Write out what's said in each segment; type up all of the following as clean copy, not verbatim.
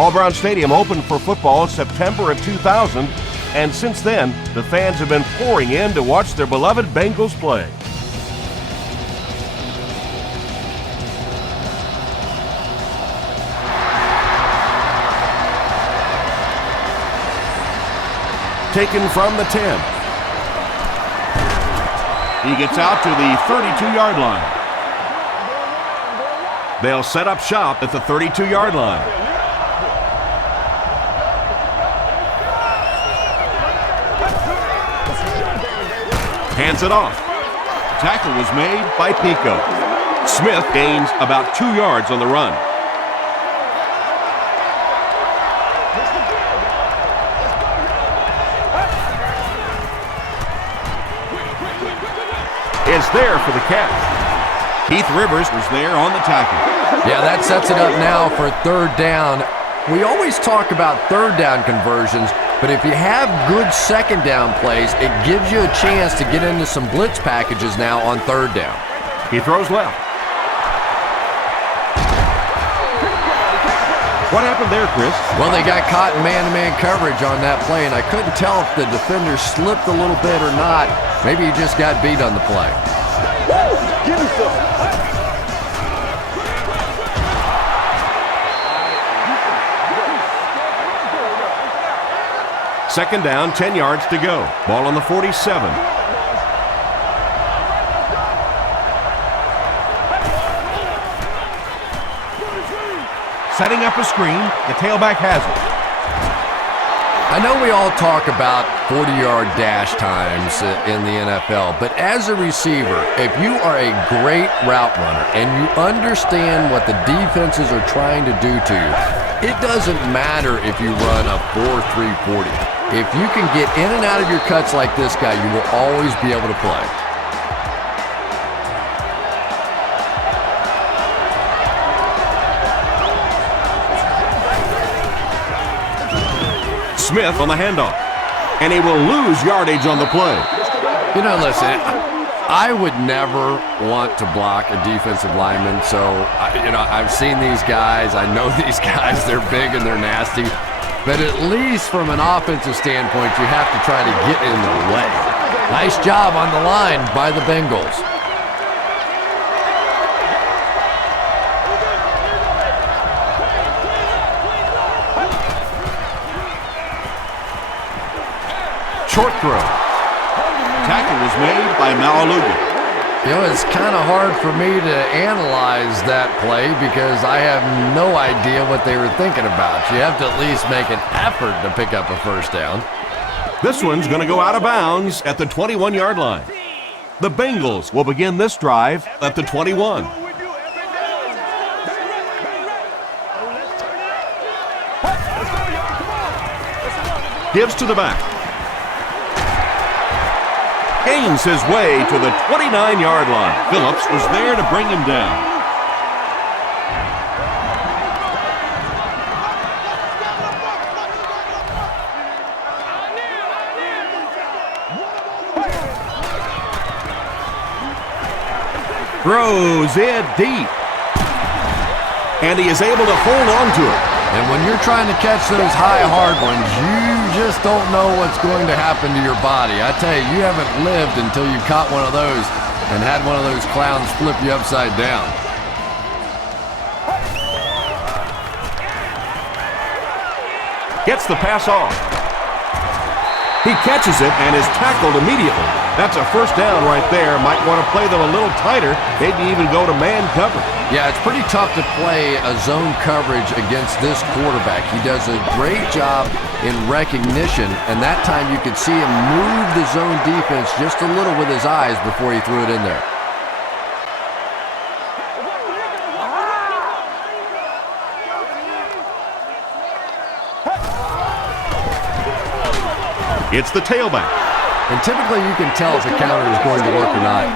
Paul-Brown Stadium opened for football September of 2000, and since then, the fans have been pouring in to watch their beloved Bengals play. Taken from the 10. He gets out to the 32-yard line. They'll set up shop at the 32-yard line. Hands it off. Tackle was made by Pico. Smith gains about 2 yards on the run. Is there for the catch. Keith Rivers was there on the tackle. Yeah, that sets it up now for third down. We always talk about third down conversions, but if you have good second down plays, it gives you a chance to get into some blitz packages now on third down. He throws left. What happened there, Chris? Well, they got caught in man-to-man coverage on that play, and I couldn't tell if the defender slipped a little bit or not. Maybe he just got beat on the play. Give me some. Second down, 10 yards to go. Ball on the 47. Setting up a screen. The tailback has it. I know we all talk about 40-yard dash times in the NFL, but as a receiver, if you are a great route runner and you understand what the defenses are trying to do to you, it doesn't matter if you run a 4.340. If you can get in and out of your cuts like this guy, you will always be able to play. Smith on the handoff, and he will lose yardage on the play. You know, listen, I would never want to block a defensive lineman, so, I've seen these guys. I know these guys. They're big and they're nasty. But at least from an offensive standpoint, you have to try to get in the way. Nice job on the line by the Bengals. Short throw. Tackle was made by Malaluga. It's kind of hard for me to analyze that play because I have no idea what they were thinking about. You have to at least make an effort to pick up a first down. This one's going to go out of bounds at the 21-yard line. The Bengals will begin this drive at the 21. Gives to the back. Gains his way to the 29-yard line. Phillips was there to bring him down. Throws it deep. And he is able to hold on to it. And when you're trying to catch those high, hard ones, you just don't know what's going to happen to your body. I tell you, you haven't lived until you caught one of those and had one of those clowns flip you upside down. Gets the pass off. He catches it and is tackled immediately. That's a first down right there. Might want to play them a little tighter, maybe even go to man cover. Yeah, it's pretty tough to play a zone coverage against this quarterback. He does a great job in recognition, and that time you could see him move the zone defense just a little with his eyes before he threw it in there. It's the tailback. And typically you can tell if the counter is going to work or not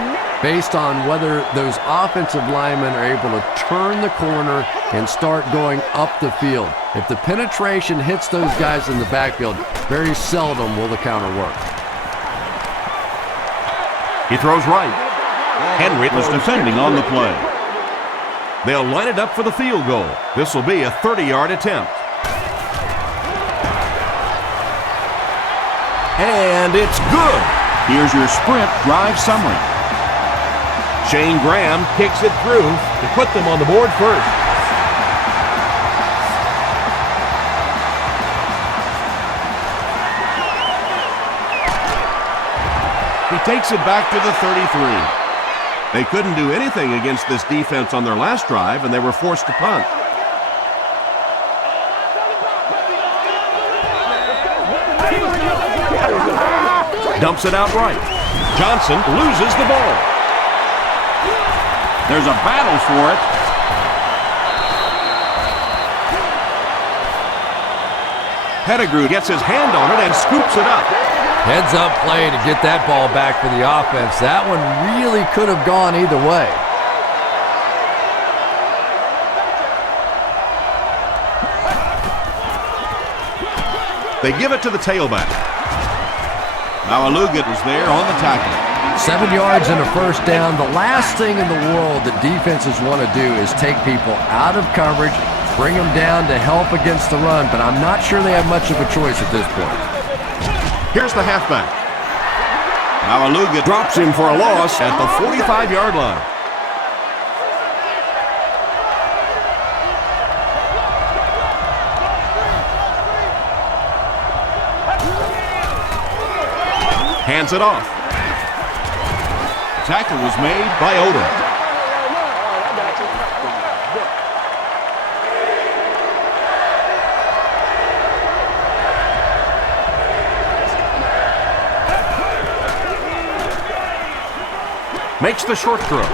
based on whether those offensive linemen are able to turn the corner and start going up the field. If the penetration hits those guys in the backfield, very seldom will the counter work. He throws right. Henry was defending on the play. They'll line it up for the field goal. This will be a 30-yard attempt. And it's good. Here's your sprint drive summary. Shane Graham kicks it through to put them on the board first. He takes it back to the 33. They couldn't do anything against this defense on their last drive, and they were forced to punt. Dumps it out right. Johnson loses the ball. There's a battle for it. Pettigrew gets his hand on it and scoops it up. Heads up play to get that ball back for the offense. That one really could have gone either way. They give it to the tailback. Now Alugat was there on the tackle. 7 yards and a first down. The last thing in the world that defenses want to do is take people out of coverage, bring them down to help against the run, but I'm not sure they have much of a choice at this point. Here's the halfback. Now Alugat drops him for a loss at the 45-yard line. Hands it off. Tackle was made by Odom. Makes the short throw.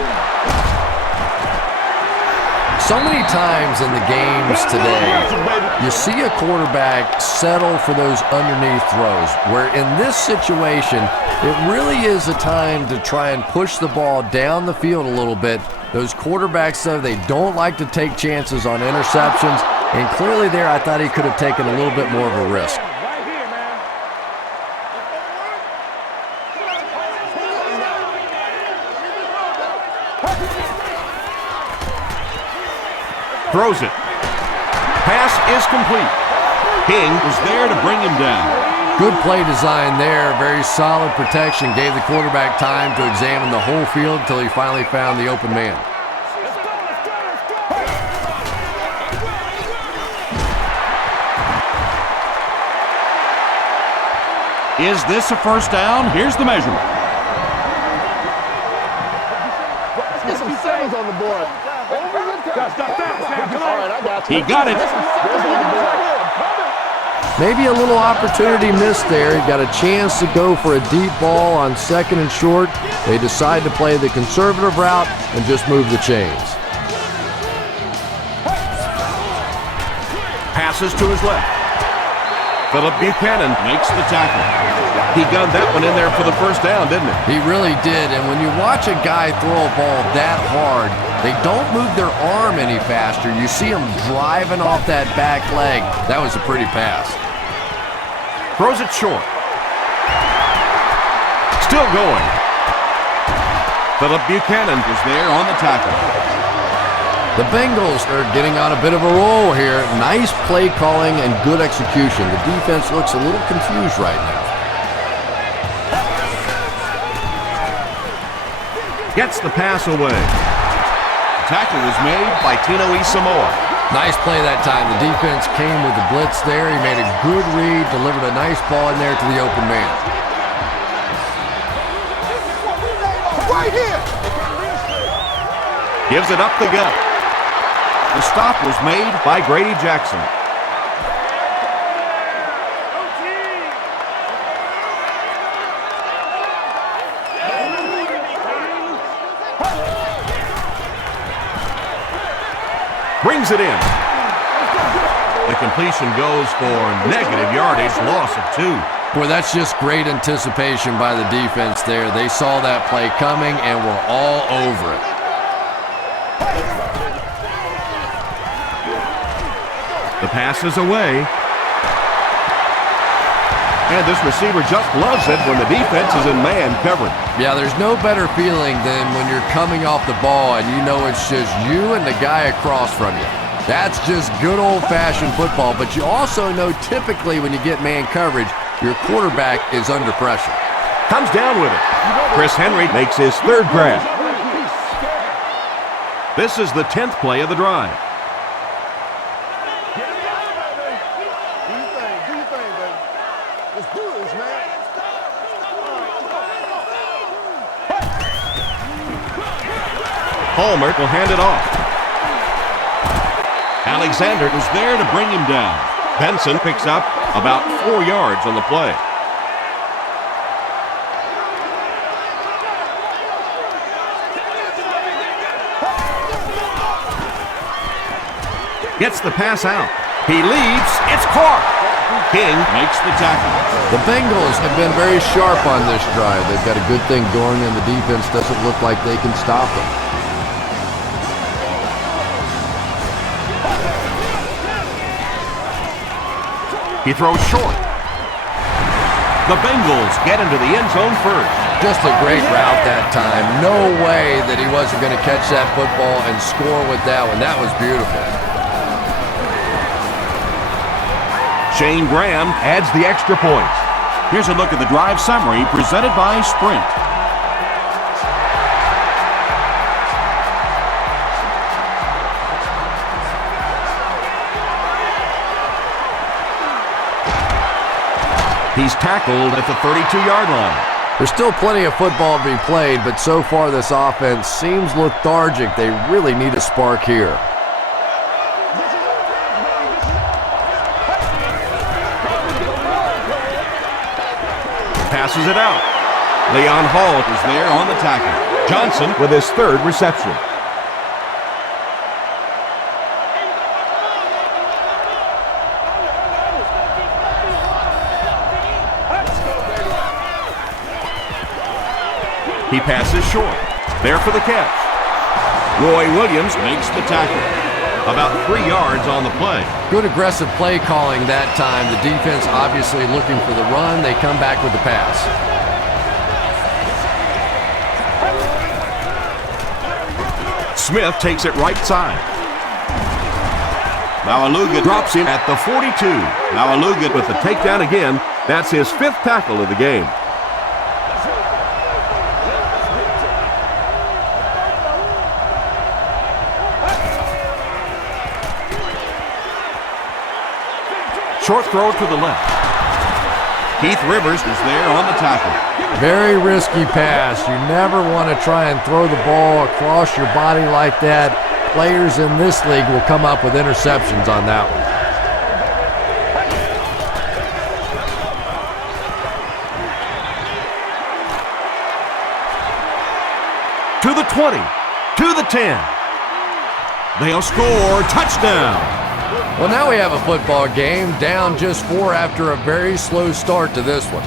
So many times in the games today, you see a quarterback settle for those underneath throws, where in this situation, it really is a time to try and push the ball down the field a little bit. Those quarterbacks, though, they don't like to take chances on interceptions, and clearly there I thought he could have taken a little bit more of a risk. Throws it. Pass is complete. King was there to bring him down. Good play design there. Very solid protection. Gave the quarterback time to examine the whole field until he finally found the open man. Is this a first down? Here's the measurement. Let's get some sevens on the board. He got it. Maybe a little opportunity missed there. He got a chance to go for a deep ball on 2nd and short. They decide to play the conservative route and just move the chains. Passes to his left. Philip Buchanan makes the tackle. He gunned that one in there for the first down, didn't he? He really did, and when you watch a guy throw a ball that hard, they don't move their arm any faster. You see him driving off that back leg. That was a pretty pass. Throws it short. Still going. Philip Buchanan was there on the tackle. The Bengals are getting on a bit of a roll here. Nice play calling and good execution. The defense looks a little confused right now. Gets the pass away. Tackle was made by Tino Isamoa. Nice play that time. The defense came with the blitz there. He made a good read, delivered a nice ball in there to the open man. Right here. Gives it up the gut. The stop was made by Grady Jackson. Brings it in. The completion goes for negative yardage, loss of 2. Boy, that's just great anticipation by the defense there. They saw that play coming and were all over it. The pass is away. And this receiver just loves it when the defense is in man coverage. Yeah, there's no better feeling than when you're coming off the ball and you know it's just you and the guy across from you. That's just good old-fashioned football, but you also know typically when you get man coverage, your quarterback is under pressure. Comes down with it. Chris Henry makes his third grab. This is the 10th play of the drive. Palmer will hand it off. Alexander is there to bring him down. Benson picks up about 4 yards on the play. Gets the pass out. He leads. It's caught. King makes the tackle. The Bengals have been very sharp on this drive. They've got a good thing going, and the defense doesn't look like they can stop them. He throws short. The Bengals get into the end zone first. Just a great route that time. No way that he wasn't going to catch that football and score with that one. That was beautiful. Shane Graham adds the extra points. Here's a look at the drive summary presented by Sprint. He's tackled at the 32-yard line. There's still plenty of football to be played, but so far this offense seems lethargic. They really need a spark here. Passes it out. Leon Hall is there on the tackle. Johnson with his third reception. He passes short. There for the catch. Roy Williams makes the tackle. About 3 yards on the play. Good aggressive play calling that time. The defense obviously looking for the run. They come back with the pass. Smith takes it right side. Malaluga drops him at the 42. Malaluga with the takedown again. That's his 5th tackle of the game. Short throw to the left. Keith Rivers is there on the tackle. Very risky pass. You never want to try and throw the ball across your body like that. Players in this league will come up with interceptions on that one. To the 20, to the 10. They'll score. Touchdown. Well, now we have a football game, down just 4 after a very slow start to this one.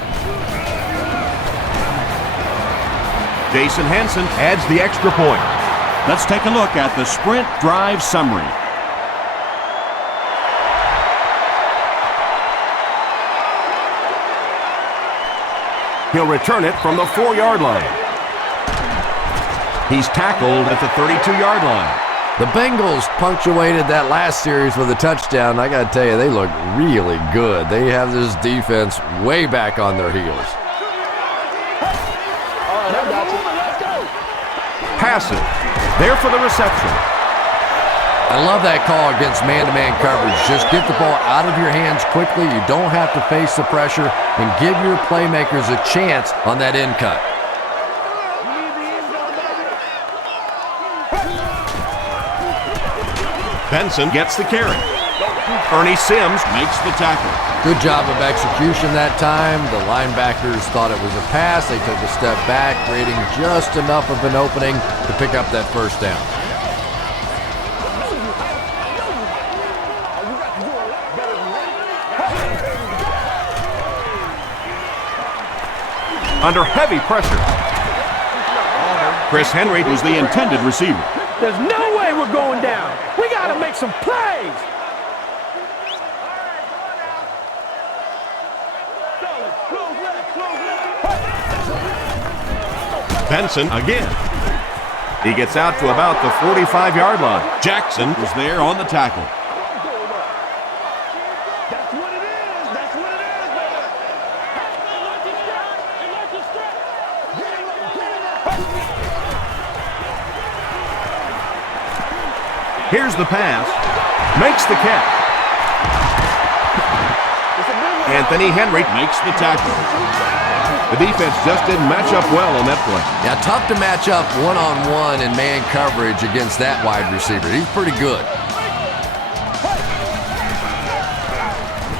Jason Hansen adds the extra point. Let's take a look at the Sprint drive summary. He'll return it from the 4-yard line. He's tackled at the 32-yard line. The Bengals punctuated that last series with a touchdown. I got to tell you, they look really good. They have this defense way back on their heels. Passes. There for the reception. I love that call against man-to-man coverage. Just get the ball out of your hands quickly. You don't have to face the pressure, and give your playmakers a chance on that end cut. Benson gets the carry. Ernie Sims makes the tackle. Good job of execution that time. The linebackers thought it was a pass. They took a step back, creating just enough of an opening to pick up that first down. Under heavy pressure. Chris Henry was the intended receiver. There's no way we're going down. We got to make some plays. Benson again. He gets out to about the 45-yard line. Jackson is there on the tackle. Here's the pass. Makes the catch. Anthony Henry Makes the tackle. The defense just didn't match up well on that play. Yeah, tough to match up one-on-one in man coverage against that wide receiver. He's pretty good.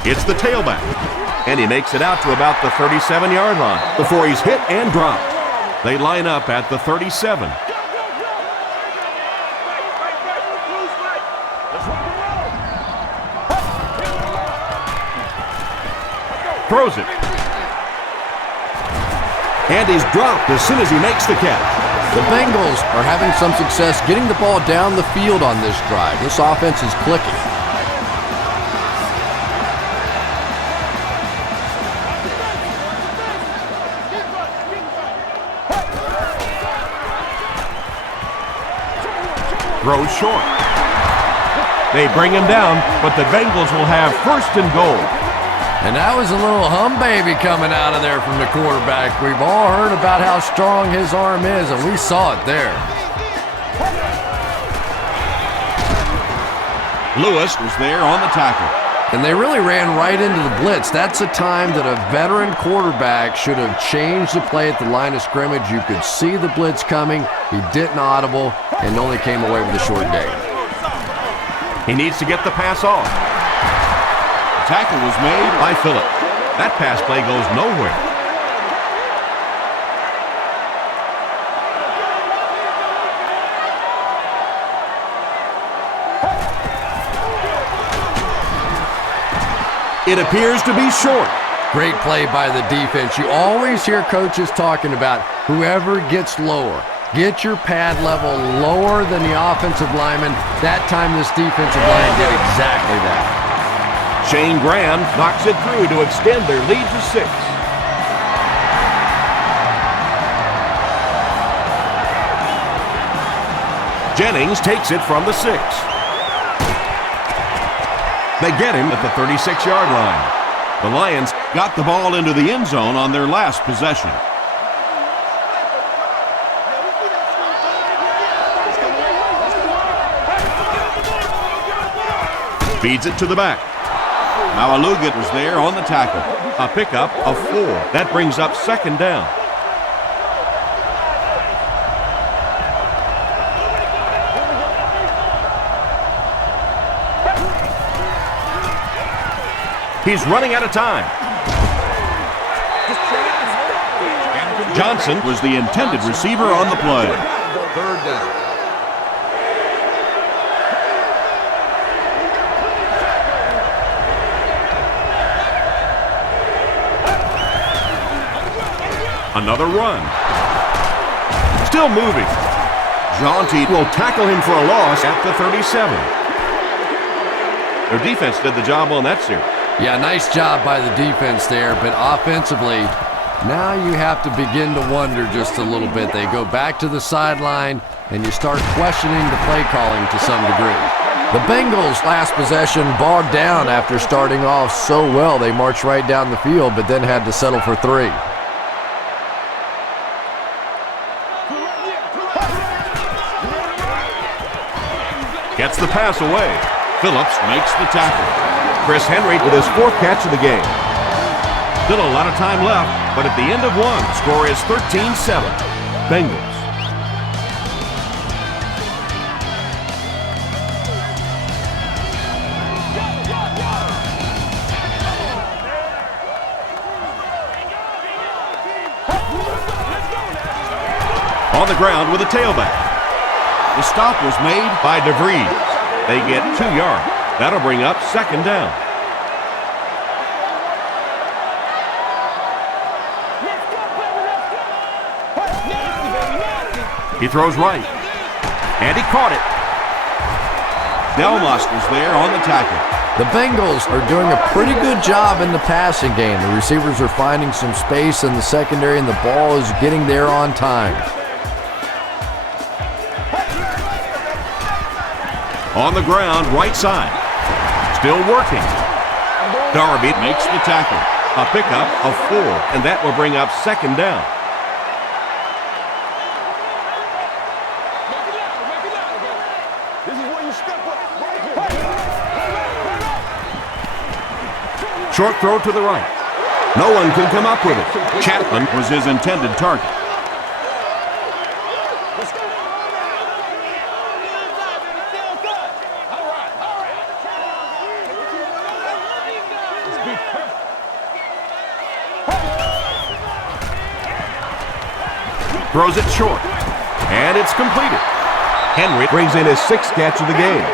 It's the tailback, and he makes it out to about the 37-yard line before he's hit and dropped. They line up at the 37. Throws it. And he's dropped as soon as he makes the catch. The Bengals are having some success getting the ball down the field on this drive. This offense is clicking. Throws short. They bring him down, but the Bengals will have first and goal. And that was a little hum baby coming out of there from the quarterback. We've all heard about how strong his arm is, and we saw it there. Lewis was there on the tackle. And they really ran right into the blitz. That's a time that a veteran quarterback should have changed the play at the line of scrimmage. You could see the blitz coming. He didn't audible and only came away with a short gain. He needs to get the pass off. Tackle was made By Phillip. That pass play goes nowhere. It appears to be short. Great play by the defense. You always hear coaches talking about whoever gets lower. Get your pad level lower than the offensive lineman. That time this defensive line did exactly that. Shane Graham knocks it through to extend their lead to 6. Jennings takes it from the 6. They get him at the 36-yard line. The Lions got the ball into the end zone on their last possession. feeds it to the back. Now Alugat was there on the tackle. A pickup of 4. That brings up second down. He's running out of time. Johnson was the intended receiver on the play. Third down. Another run. Still moving. Jaunty will tackle him for a loss at the 37. Their defense did the job on that series. Yeah, nice job by the defense there, but offensively, now you have to begin to wonder just a little bit. They go back to the sideline, and you start questioning the play calling to some degree. The Bengals' last possession bogged down after starting off so well. They marched right down the field, but then had to settle for 3. Gets the pass away. Phillips makes the tackle. Chris Henry with his 4th catch of the game. Still a lot of time left, but at the end of 1, the score is 13-7. Bengals. On the ground with a tailback. The stop was made By DeVries. They get 2 yards. That'll bring up second down. He throws right. And he caught it. Delmas was there on the tackle. The Bengals are doing a pretty good job in the passing game. The receivers are finding some space in the secondary, and the ball is getting there on time. On the ground, right side. Still working. R.B.I Makes the tackle. a pickup of 4, and that will bring up second down. This is where you step up. Right here. Short throw to the right. No one can come up with it. Chapman was his intended target. Throws it short. And it's completed. Henry brings in his 6th catch of the game.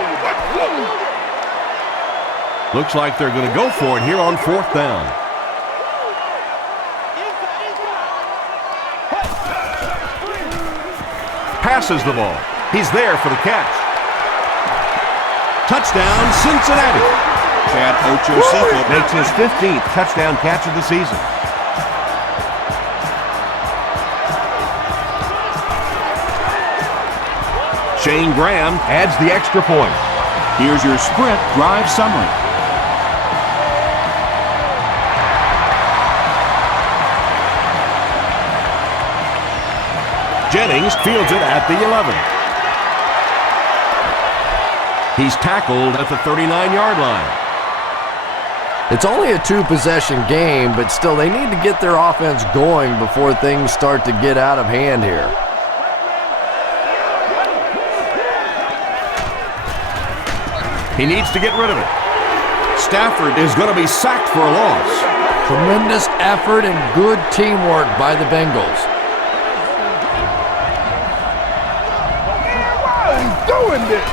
Looks like they're going to go for it here on 4th down. Passes the ball. He's there for the catch. Touchdown, Cincinnati. Chad Ochocinco Makes his 15th touchdown catch of the season. Shane Graham adds the extra point. Here's your Sprint drive summary. Jennings fields it at the 11. He's tackled at the 39-yard line. It's only a 2-possession game, but still they need to get their offense going before things start to get out of hand here. He needs to get rid of it. Stafford is going to be sacked for a loss. Tremendous effort and good teamwork by the Bengals. Why are you doing this?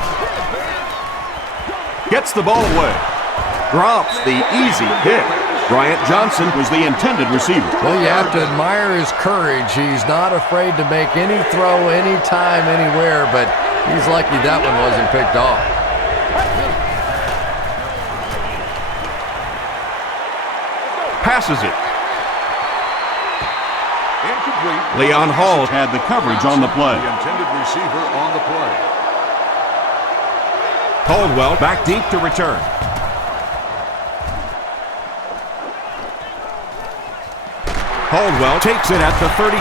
Gets the ball away. Drops the easy hit. Bryant Johnson was the intended receiver. Well, you have to admire his courage. He's not afraid to make any throw, anytime, anywhere, but he's lucky that one wasn't picked off. Passes it. Incomplete. Leon Hall Had the coverage on the play. The intended receiver on the play. Caldwell back deep to return. Caldwell takes it at the 32.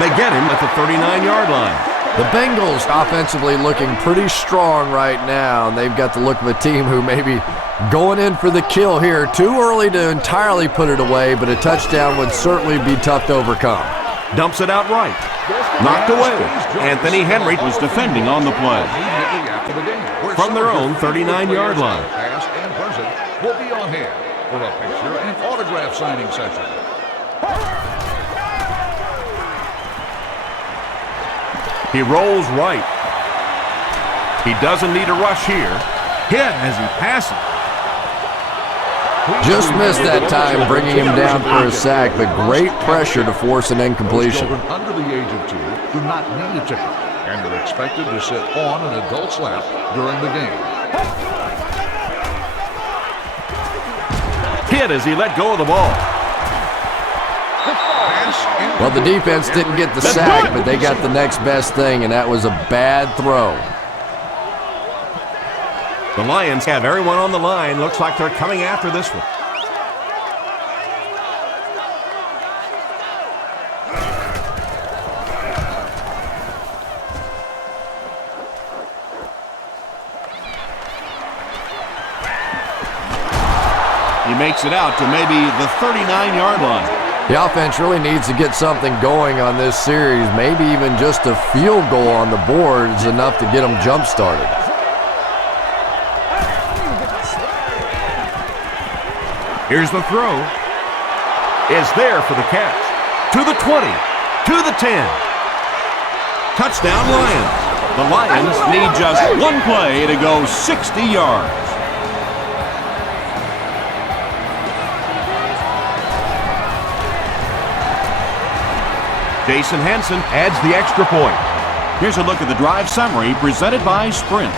They get him at the 39-yard line. The Bengals offensively looking pretty strong right now, and they've got the look of a team who may be going in for the kill here. Too early to entirely put it away, but a touchdown would certainly be tough to overcome. Dumps it out right. Knocked away. Anthony Henry Was defending on the play. Immediately after the game, where from their own some 39-yard players, line. past and present, will be on hand for a picture and autograph signing session. He rolls right. He doesn't need a rush here. Hit as he passes. Just missed that time, bringing him down for a sack, but great pressure to force an incompletion. Children under the age of 2 do not need a ticket and are expected to sit on an adult's lap during the game. Hit as he let go of the ball. Well, the defense didn't get the sack, but they got the next best thing, and that was a bad throw. The Lions have everyone on the line. Looks like they're coming after this one. He makes it out to maybe the 39-yard line. The offense really needs to get something going on this series. Maybe even just a field goal on the board is enough to get them jump-started. Here's the throw. Is there for the catch. To the 20. To the 10. Touchdown Lions. The Lions need just one play to go 60 yards. Jason Hansen adds the extra point. Here's a look at the drive summary presented by Sprint.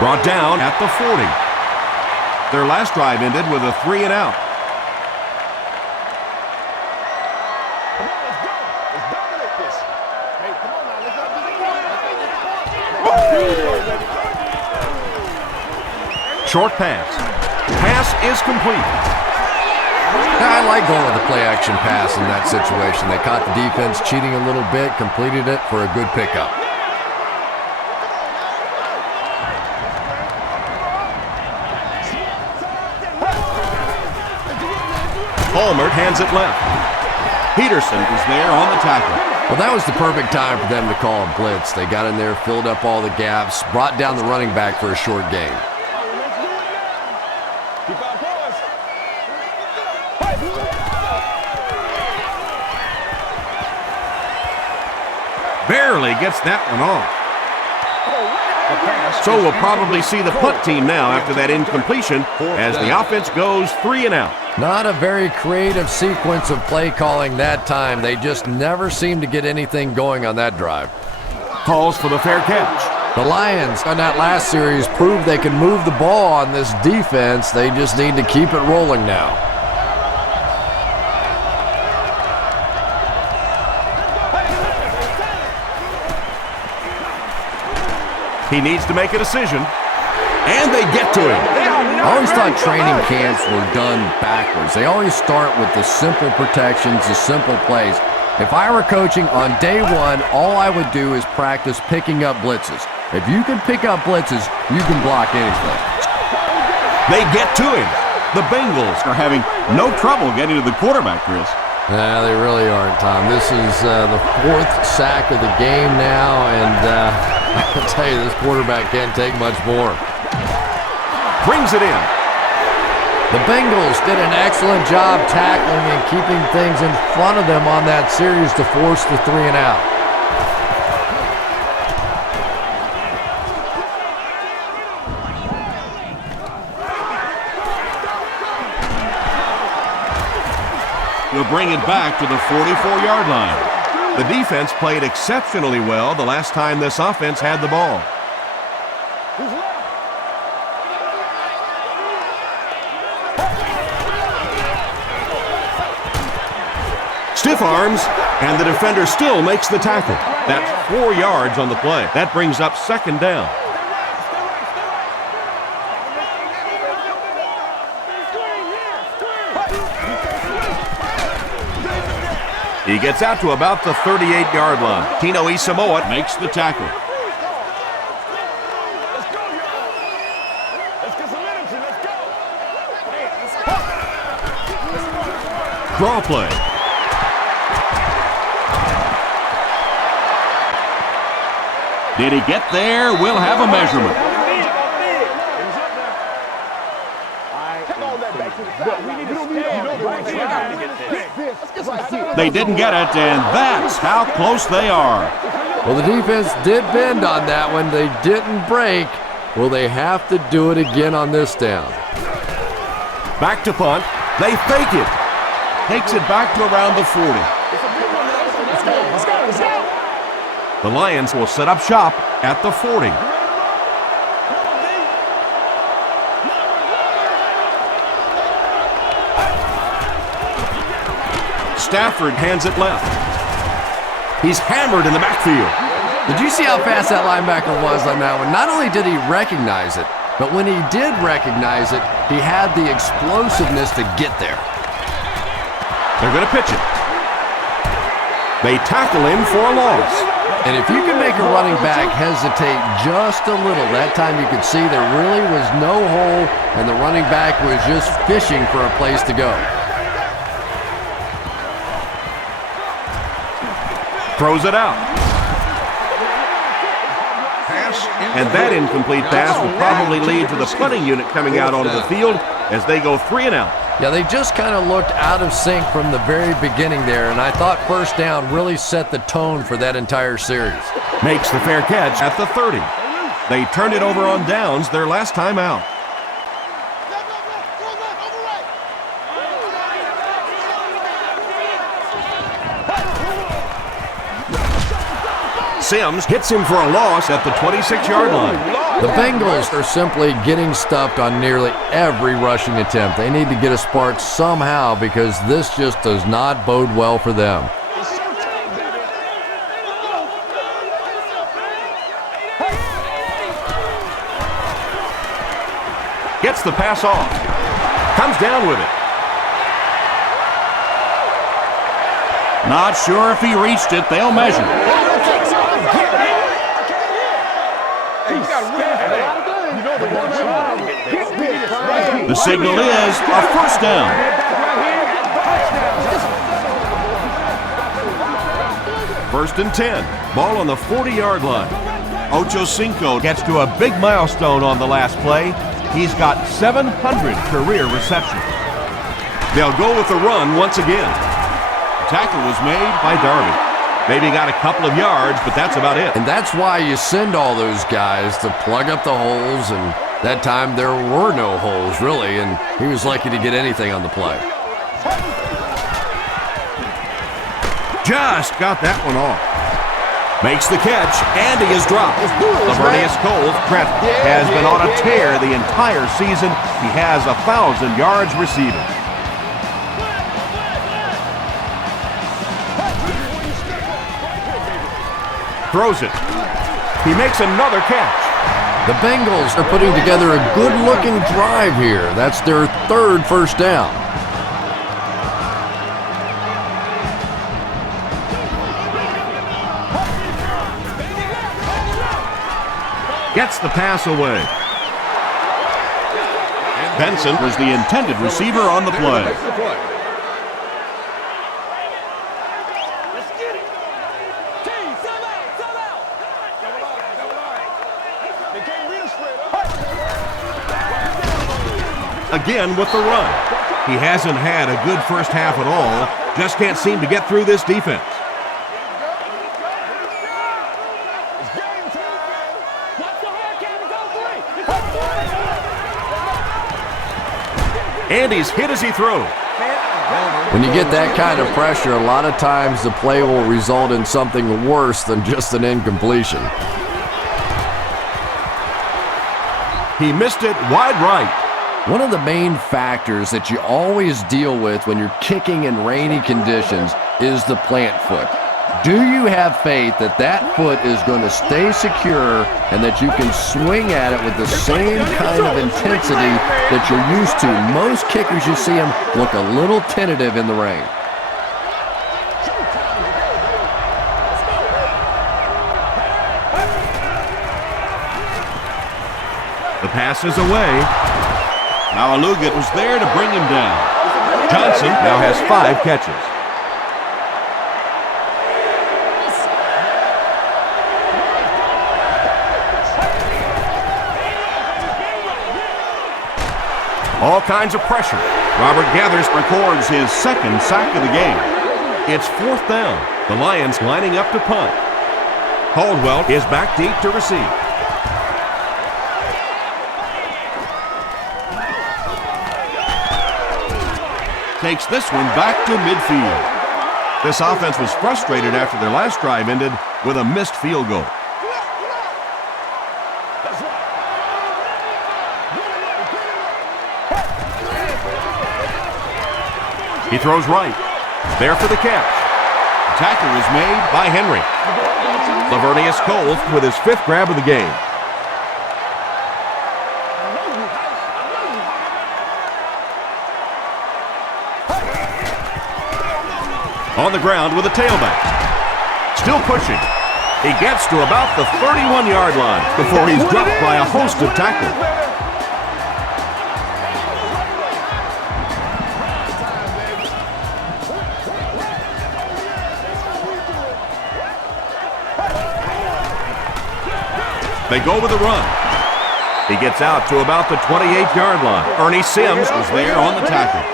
Brought down at the 40. Their last drive ended with a 3-and-out. Come on, let's go. Let's dominate this. Hey, come on now. Let's not Short pass. Pass is complete. I like going with the play-action pass in that situation. They caught the defense cheating a little bit, completed it for a good pickup. Palmer hands it left. Peterson was there on the tackle. Well, that was the perfect time for them to call a blitz. They got in there, filled up all the gaps, brought down the running back for a short gain. Barely gets that one off. So we'll probably see the punt team now after that incompletion as the offense goes 3 and out. Not a very creative sequence of play calling that time. They just never seemed to get anything going on that drive. Calls for the fair catch. The Lions on that last series proved they can move the ball on this defense. They just need to keep it rolling now. He needs to make a decision, and they get to him. I always thought training camps were done backwards. They always start with the simple protections, the simple plays. If I were coaching on day one, all I would do is practice picking up blitzes. If you can pick up blitzes, you can block anything. They get to him. The Bengals are having no trouble getting to the quarterback, Chris. Nah, they really aren't, Tom. This is the 4th sack of the game now, and I'll tell you, this quarterback can't take much more. Brings it in. The Bengals did an excellent job tackling and keeping things in front of them on that series to force the 3 and out. We'll bring it back to the 44-yard line. The defense played exceptionally well the last time this offense had the ball. Stiff arms, and the defender still makes the tackle. That's 4 yards on the play. That brings up 2nd down. He gets out to about the 38-yard line. Tino Isamoa Makes the tackle. draw play. Did he get there? We'll have a measurement. They didn't get it, and that's how close they are. Well, the defense did bend on that one. They didn't break. Will they have to do it again on this down? Back to punt. They fake it. Takes it back to around the 40. The Lions will set up shop at the 40. Stafford hands it left. He's hammered in the backfield. Did you see how fast that linebacker was on that one? Not only did he recognize it, but when he did recognize it, he had the explosiveness to get there. They're going to pitch it. They tackle him for a loss. And if you can make a running back hesitate just a little, that time you could see there really was no hole, and the running back was just fishing for a place to go. Throws it out. And that incomplete pass will probably lead to the punting unit coming out onto the field as they go 3 and out. Yeah, they just kind of looked out of sync from the very beginning there, and I thought first down really set the tone for that entire series. Makes the fair catch at the 30. They turned it over on downs their last time out. Sims hits him for a loss at the 26-yard line. The Bengals are simply getting stuffed on nearly every rushing attempt. They need to get a spark somehow because this just does not bode well for them. Gets the pass off. Comes down with it. Not sure if he reached it. They'll measure. The signal is a first down. First and 10. Ball on the 40-yard line. Ocho Cinco gets to a big milestone on the last play. He's got 700 career receptions. They'll go with the run once again. The tackle was made by R.B.I. Maybe got a couple of yards, but that's about it. And that's why you send all those guys to plug up the holes, and that time there were no holes, really, and he was lucky to get anything on the play. Just got that one off. Makes the catch, and he is dropped. Lavernius Trent has been on a tear the entire season. He has 1,000 yards receiving. Throws it. He makes another catch. The Bengals are putting together a good-looking drive here. That's their third first down. Gets the pass away. Benson was the intended receiver on the play. Again with the run. He hasn't had a good first half at all. Just can't seem to get through this defense. And he's hit as he throws. When you get that kind of pressure, a lot of times the play will result in something worse than just an incompletion. He missed it wide right. One of the main factors that you always deal with when you're kicking in rainy conditions is the plant foot. Do you have faith that that foot is going to stay secure and that you can swing at it with the same kind of intensity that you're used to? Most kickers, you see them look a little tentative in the rain. The pass is away. Now Alugat was there to bring him down. Johnson now has 5 catches. All kinds of pressure. Robert Gathers records his second sack of the game. It's 4th down. The Lions lining up to punt. Caldwell is back deep to receive. Takes this one back to midfield. This offense was frustrated after their last drive ended with a missed field goal. He throws right. There for the catch. The tackle was made by Henry. Lavernius with his 5th grab of the game. On the ground with a tailback. Still pushing. He gets to about the 31-yard line before he's dropped by a host of tackles. They go with a run. He gets out to about the 28-yard line. Ernie Sims was there on the tackle.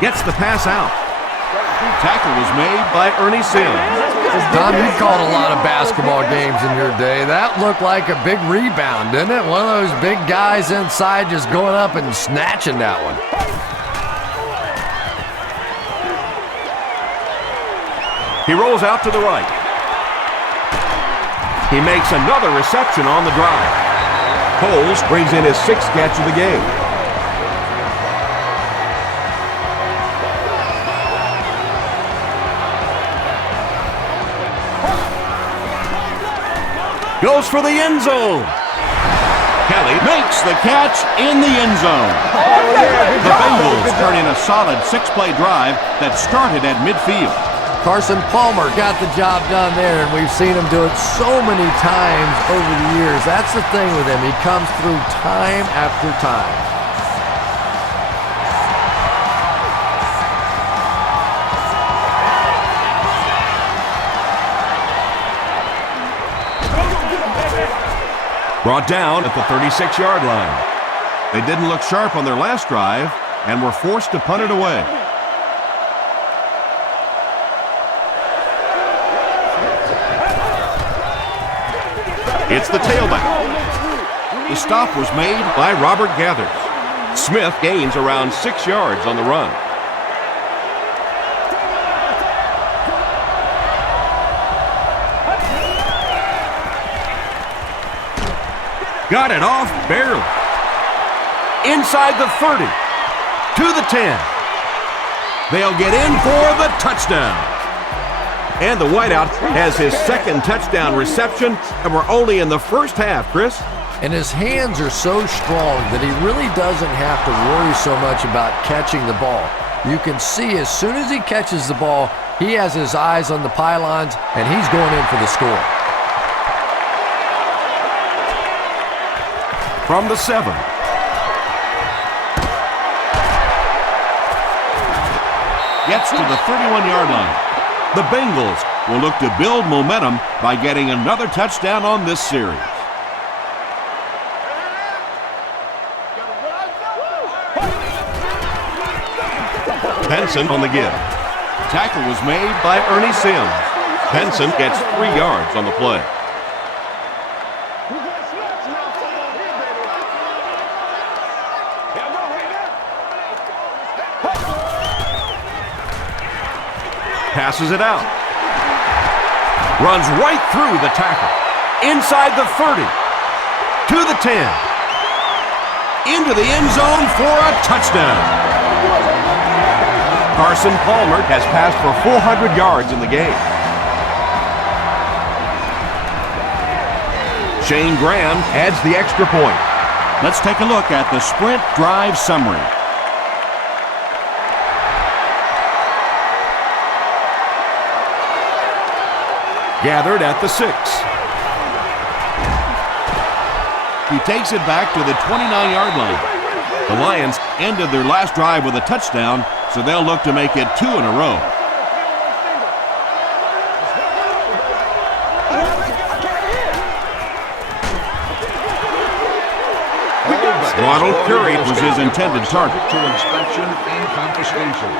Gets the pass out. Tackle was made by Ernie Sims. Tom, you called a lot of basketball games in your day. That looked like a big rebound, didn't it? One of those big guys inside just going up and snatching that one. He rolls out to the right. He makes another reception on the drive. Coles brings in his 6th catch of the game. Goes for the end zone. Kelly makes the catch in the end zone. The Bengals turn in a solid 6-play drive that started at midfield. Carson Palmer got the job done there, and we've seen him do it so many times over the years. That's the thing with him. He comes through time after time. Brought down at the 36-yard line. They didn't look sharp on their last drive and were forced to punt it away. It's the tailback. The stop was made by Robert Gathers. Smith gains around 6 yards on the run. Got it off barely. Inside the 30. To the 10. They'll get in for the touchdown. And the wideout has his 2nd touchdown reception, and we're only in the first half, Chris. And his hands are so strong that he really doesn't have to worry so much about catching the ball. You can see as soon as he catches the ball, he has his eyes on the pylons, and he's going in for the score. From the 7. Gets to the 31-yard line. The Bengals will look to build momentum by getting another touchdown on this series. Benson on the give. Tackle was made by Ernie Sims. Benson gets 3 yards on the play. Passes it out. Runs right through the tackle. Inside the 30. To the 10. Into the end zone for a touchdown. Carson Palmer has passed for 400 yards in the game. Shane Graham adds the extra point. Let's take a look at the sprint drive summary. Gathered at the 6. He takes it back to the 29-yard line. The Lions Ended their last drive with a touchdown, so they'll look to make it 2 in a row. Ronald Curry was his intended target. To inspection and confiscation.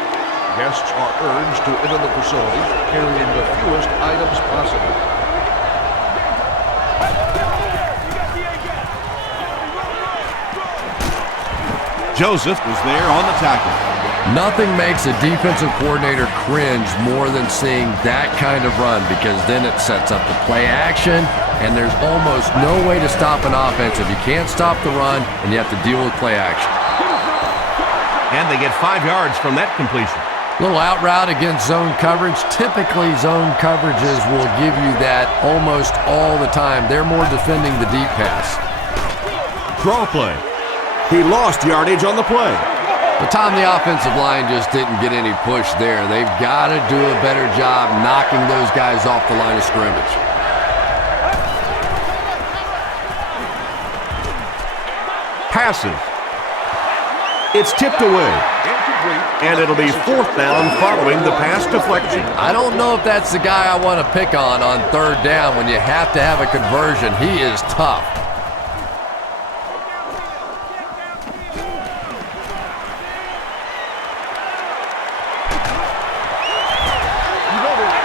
Guests are urged to enter the facility carrying the fewest items possible. Joseph was there on the tackle. Nothing makes a defensive coordinator cringe more than seeing that kind of run, because then it sets up the play action, and there's almost no way to stop an offense if you can't stop the run and you have to deal with play action. And they get 5 yards from that completion. Little out route against zone coverage. Typically, zone coverages will give you that almost all the time. They're more defending the deep pass. Draw play. He lost yardage on the play. But Tom, the offensive line just didn't get any push there. They've got to do a better job knocking those guys off the line of scrimmage. Passes. It's tipped away. And it'll be 4th down following the pass deflection. I don't know if that's the guy I want to pick on 3rd down when you have to have a conversion. He is tough.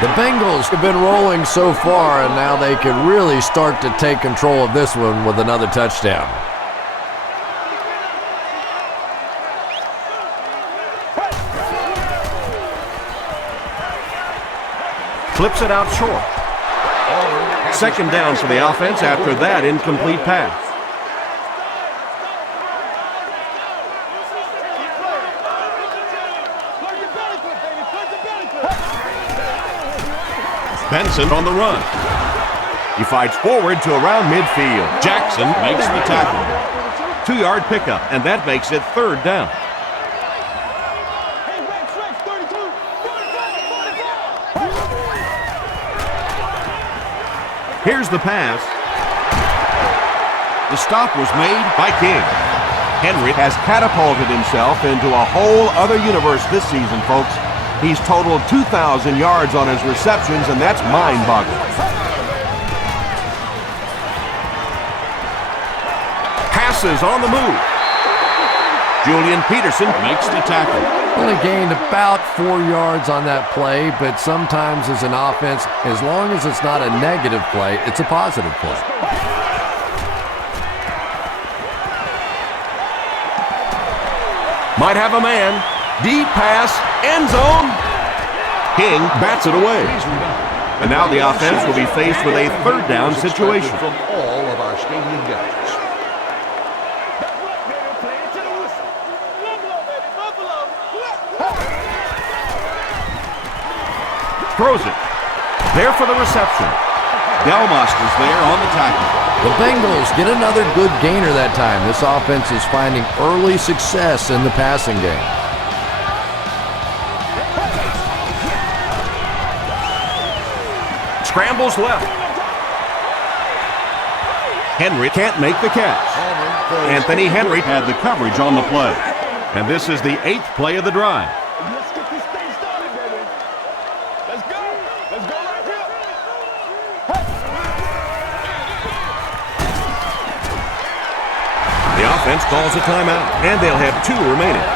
The Bengals have been rolling so far, and now they could really start to take control of this one with another touchdown. Flips it out short. 2nd down for the offense after that incomplete pass. Benson on the run. He fights forward to around midfield. Jackson makes the tackle. 2-yard pickup, and that makes it 3rd down. Here's the pass. The stop was made by King. Henry has catapulted himself into a whole other universe this season, folks. He's totaled 2,000 yards on his receptions, and that's mind-boggling. Passes on the move. Julian Peterson makes the tackle. Only gained about 4 yards on that play, but sometimes as an offense, as long as it's not a negative play, it's a positive play. Might have a man. Deep pass, end zone. King bats it away. And now the offense will be faced with a 3rd down situation. From all of our stadium guests. Throws it. There for the reception. Delmas is there on the tackle. The Bengals get another good gainer that time. This offense is finding early success in the passing game. Scrambles left. Henry can't make the catch. Anthony Henry had the coverage on the play. And this is the 8th play of the drive. Let's get this thing started, baby. Let's go. Let's go right here. The offense calls a timeout, and they'll have 2 remaining.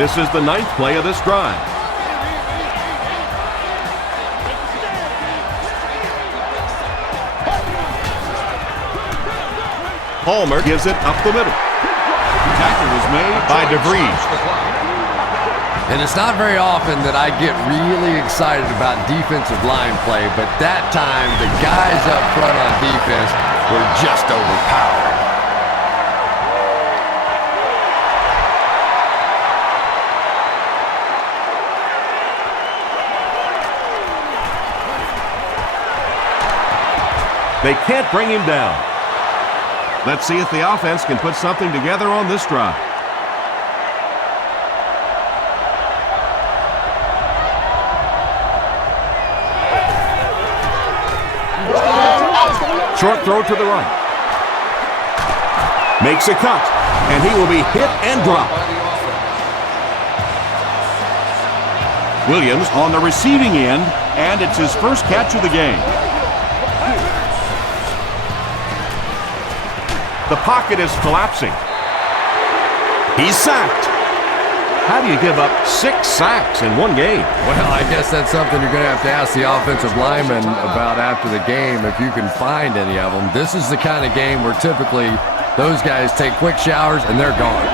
This is the 9th play of this drive. Palmer gives it up the middle. The tackle was made by DeVries. And it's not very often that I get really excited about defensive line play, but that time the guys up front on defense were just overpowered. They can't bring him down. Let's see if the offense can put something together on this drive. Short throw to the right. Makes a cut, and he will be hit and dropped. Williams on the receiving end, and it's his first catch of the game. The pocket is collapsing. He's sacked. How do you give up 6 sacks in one game? Well, I guess that's something you're going to have to ask the offensive lineman about after the game if you can find any of them. This is the kind of game where typically those guys take quick showers and they're gone.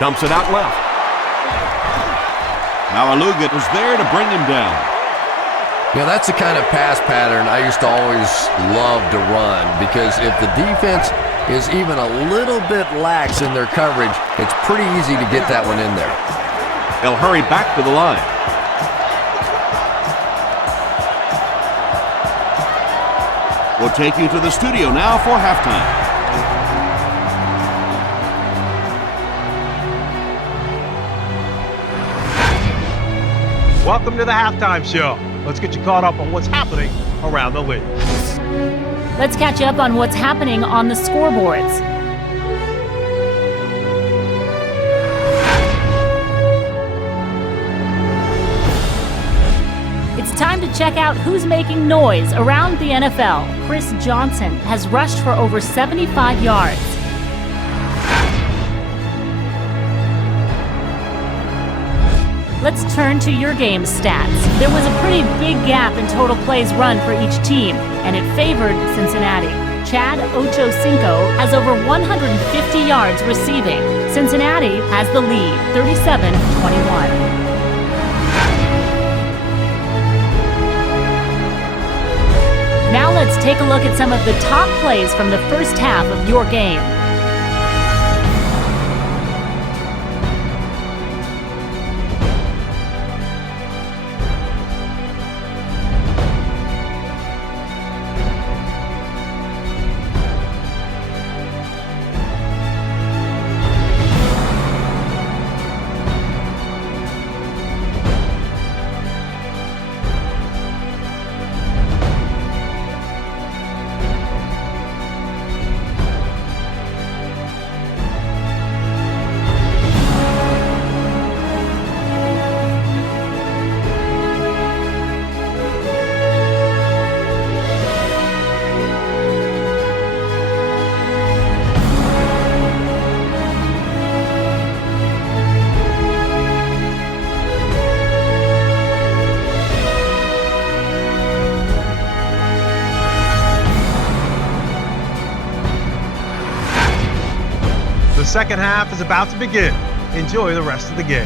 Dumps it out left. Now Aluga was there to bring him down. You know, that's the kind of pass pattern I used to always love to run, because if the defense is even a little bit lax in their coverage, it's pretty easy to get that one in there. They'll hurry back to the line. We'll take you to the studio now for halftime. Welcome to the halftime show. Let's get you caught up on what's happening around the league. Let's catch up on what's happening on the scoreboards. It's time to check out who's making noise around the NFL. Chris Johnson has rushed for over 75 yards. Let's turn to your game stats. There was a pretty big gap in total plays run for each team, and it favored Cincinnati. Chad Ochocinco has over 150 yards receiving. Cincinnati has the lead, 37-21. Now let's take a look at some of the top plays from the first half of your game. second half is about to begin. Enjoy the rest of the game.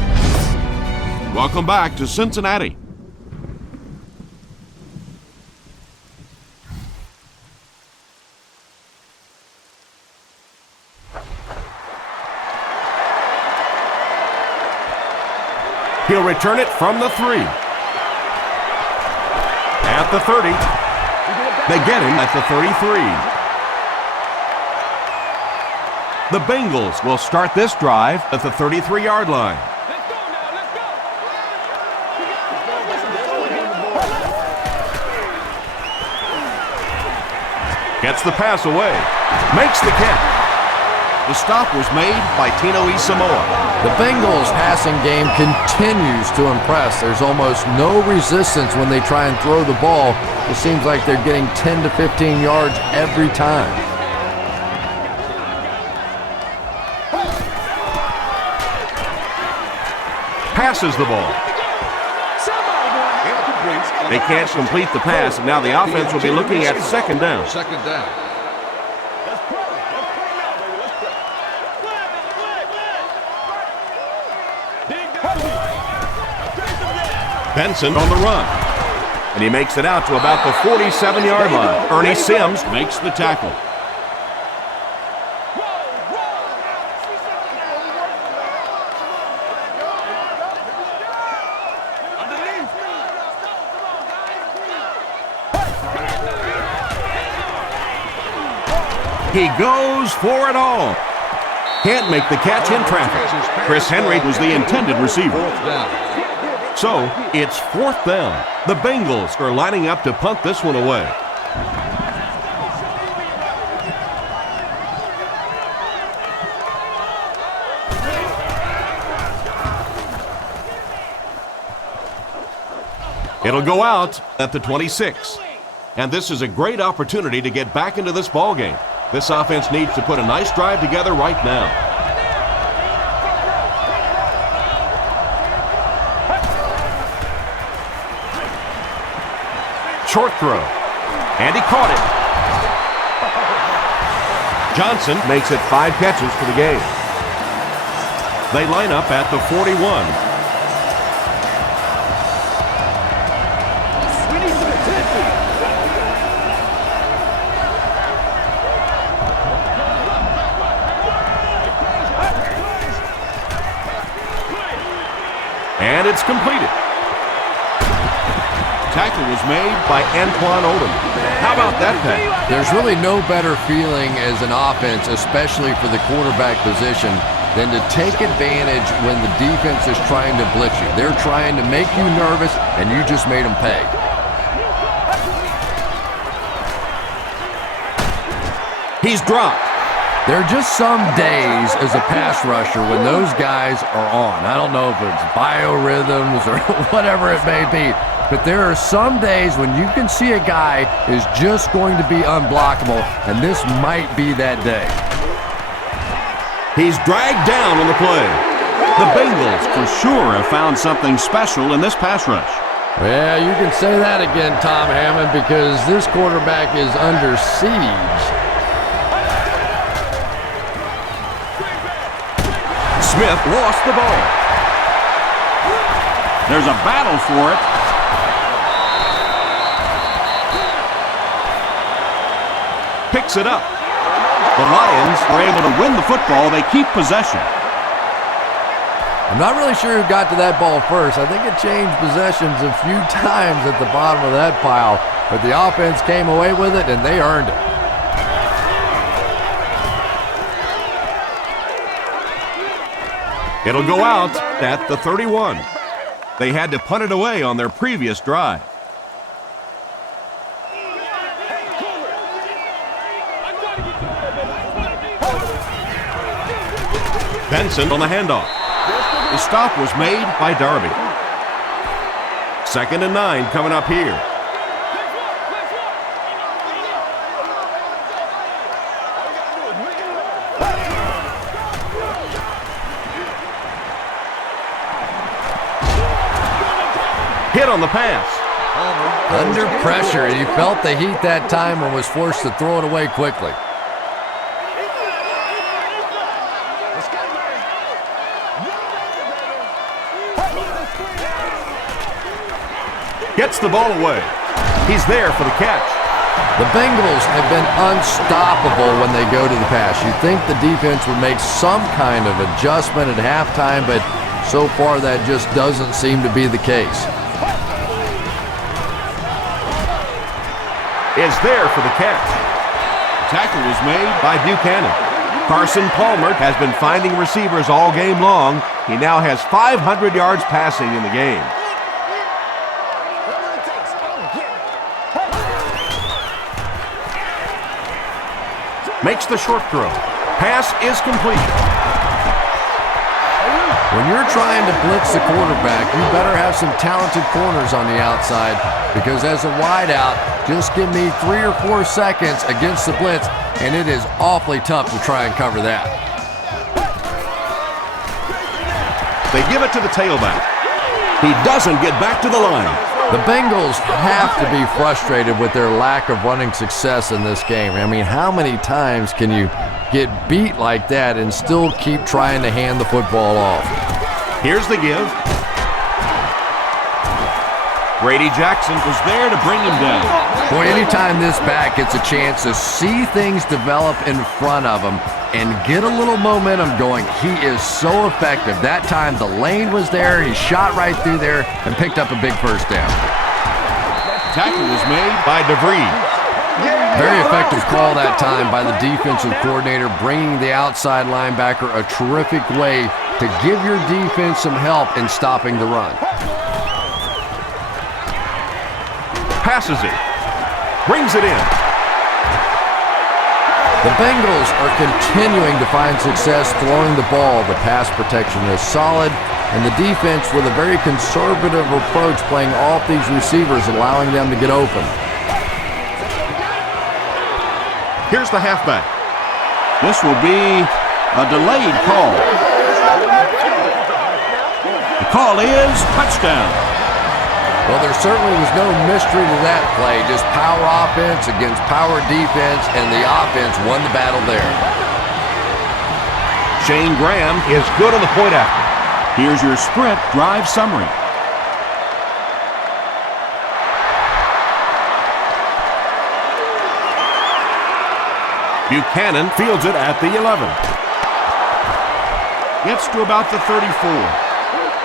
Welcome back to Cincinnati. He'll return it from the 3. At the 30. They get him at the 33. The Bengals will start this drive at the 33-yard line. Gets the pass away. Makes the catch. The stop was made by Tino Isamoa. The Bengals passing game continues to impress. There's almost no resistance when they try and throw the ball. It seems like they're getting 10 to 15 yards every time. Passes the ball. They can't complete the pass, and now the offense will be looking at second down. Second down. Benson on the run. And he makes it out to about the 47-yard line. Ernie Sims Makes the tackle. He goes for it all. Can't make the catch in traffic. Chris Henry was the intended receiver. Fourth down. So, it's fourth down. The Bengals are lining up to punt this one away. It'll go out at the 26. And this is a great opportunity to get back into this ball game. This offense needs to put a nice drive together right now. Short throw. And he caught it. Johnson makes it 5 catches for the game. They line up at the 41. And it's completed. Tackle was made by Antoine Odom. How about that pass? There's really no better feeling as an offense, especially for the quarterback position, than to take advantage when the defense is trying to blitz you. They're trying to make you nervous, and you just made them pay. He's dropped. There are just some days as a pass rusher when those guys are on. I don't know if it's biorhythms or whatever it may be, but there are some days when you can see a guy is just going to be unblockable, and this might be that day. He's dragged down on the play. The Bengals for sure have found something special in this pass rush. Well, you can say that again, Tom Hammond, because this quarterback is under siege. Smith lost the ball. There's a battle for it. Picks it up. The Lions are able to win the football. They keep possession. I'm not really sure who got to that ball first. I think it changed possessions a few times at the bottom of that pile, but the offense came away with it, and they earned it. It'll go out at the 31. They had to punt it away on their previous drive. Benson on the handoff. The stop was made by Darby. 2nd and 9 coming up here. Hit on the pass. Under pressure, he felt the heat that time and was forced to throw it away quickly. Gets the ball away. He's there for the catch. The Bengals have been unstoppable when they go to the pass. You'd think the defense would make some kind of adjustment at halftime, but so far that just doesn't seem to be the case. Is there for the catch. Tackle was made by Buchanan. Carson Palmer has been finding receivers all game long. He now has 500 yards passing in the game. Makes the short throw. Pass is complete. When you're trying to blitz the quarterback, you better have some talented corners on the outside, because as a wideout, just give me 3 or 4 seconds against the blitz, and it is awfully tough to try and cover that. They give it to the tailback. He doesn't get back to the line. The Bengals have to be frustrated with their lack of running success in this game. I mean, how many times can you get beat like that and still keep trying to hand the football off? Here's the give. Brady Jackson was there to bring him down. Boy, anytime this back gets a chance to see things develop in front of him and get a little momentum going, he is so effective. That time the lane was there, he shot right through there and picked up a big first down. tackle was made by DeVries. Very effective call that time by the defensive coordinator, bringing the outside linebacker a terrific way to give your defense some help in stopping the run. Passes it. Brings it in. The Bengals are continuing to find success throwing the ball. The pass protection is solid, and the defense with a very conservative approach playing off these receivers, allowing them to get open. Here's the halfback. This will be a delayed call. The call is touchdown. Well, there certainly was no mystery to that play. Just power offense against power defense, and the offense won the battle there. Shane Graham is good on the point after. Here's your sprint drive summary. Buchanan fields it at the 11. Gets to about the 34.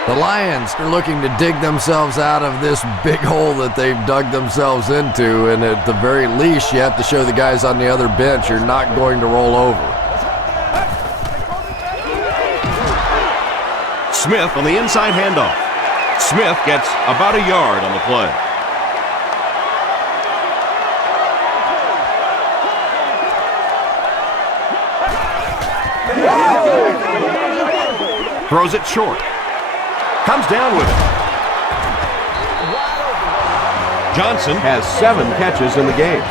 The Lions are looking to dig themselves out of this big hole that they've dug themselves into, and at the very least, you have to show the guys on the other bench you're not going to roll over. Smith on the inside handoff. Smith gets about a yard on the play. Throws it short. Comes down with it. Johnson has 7 catches in the game.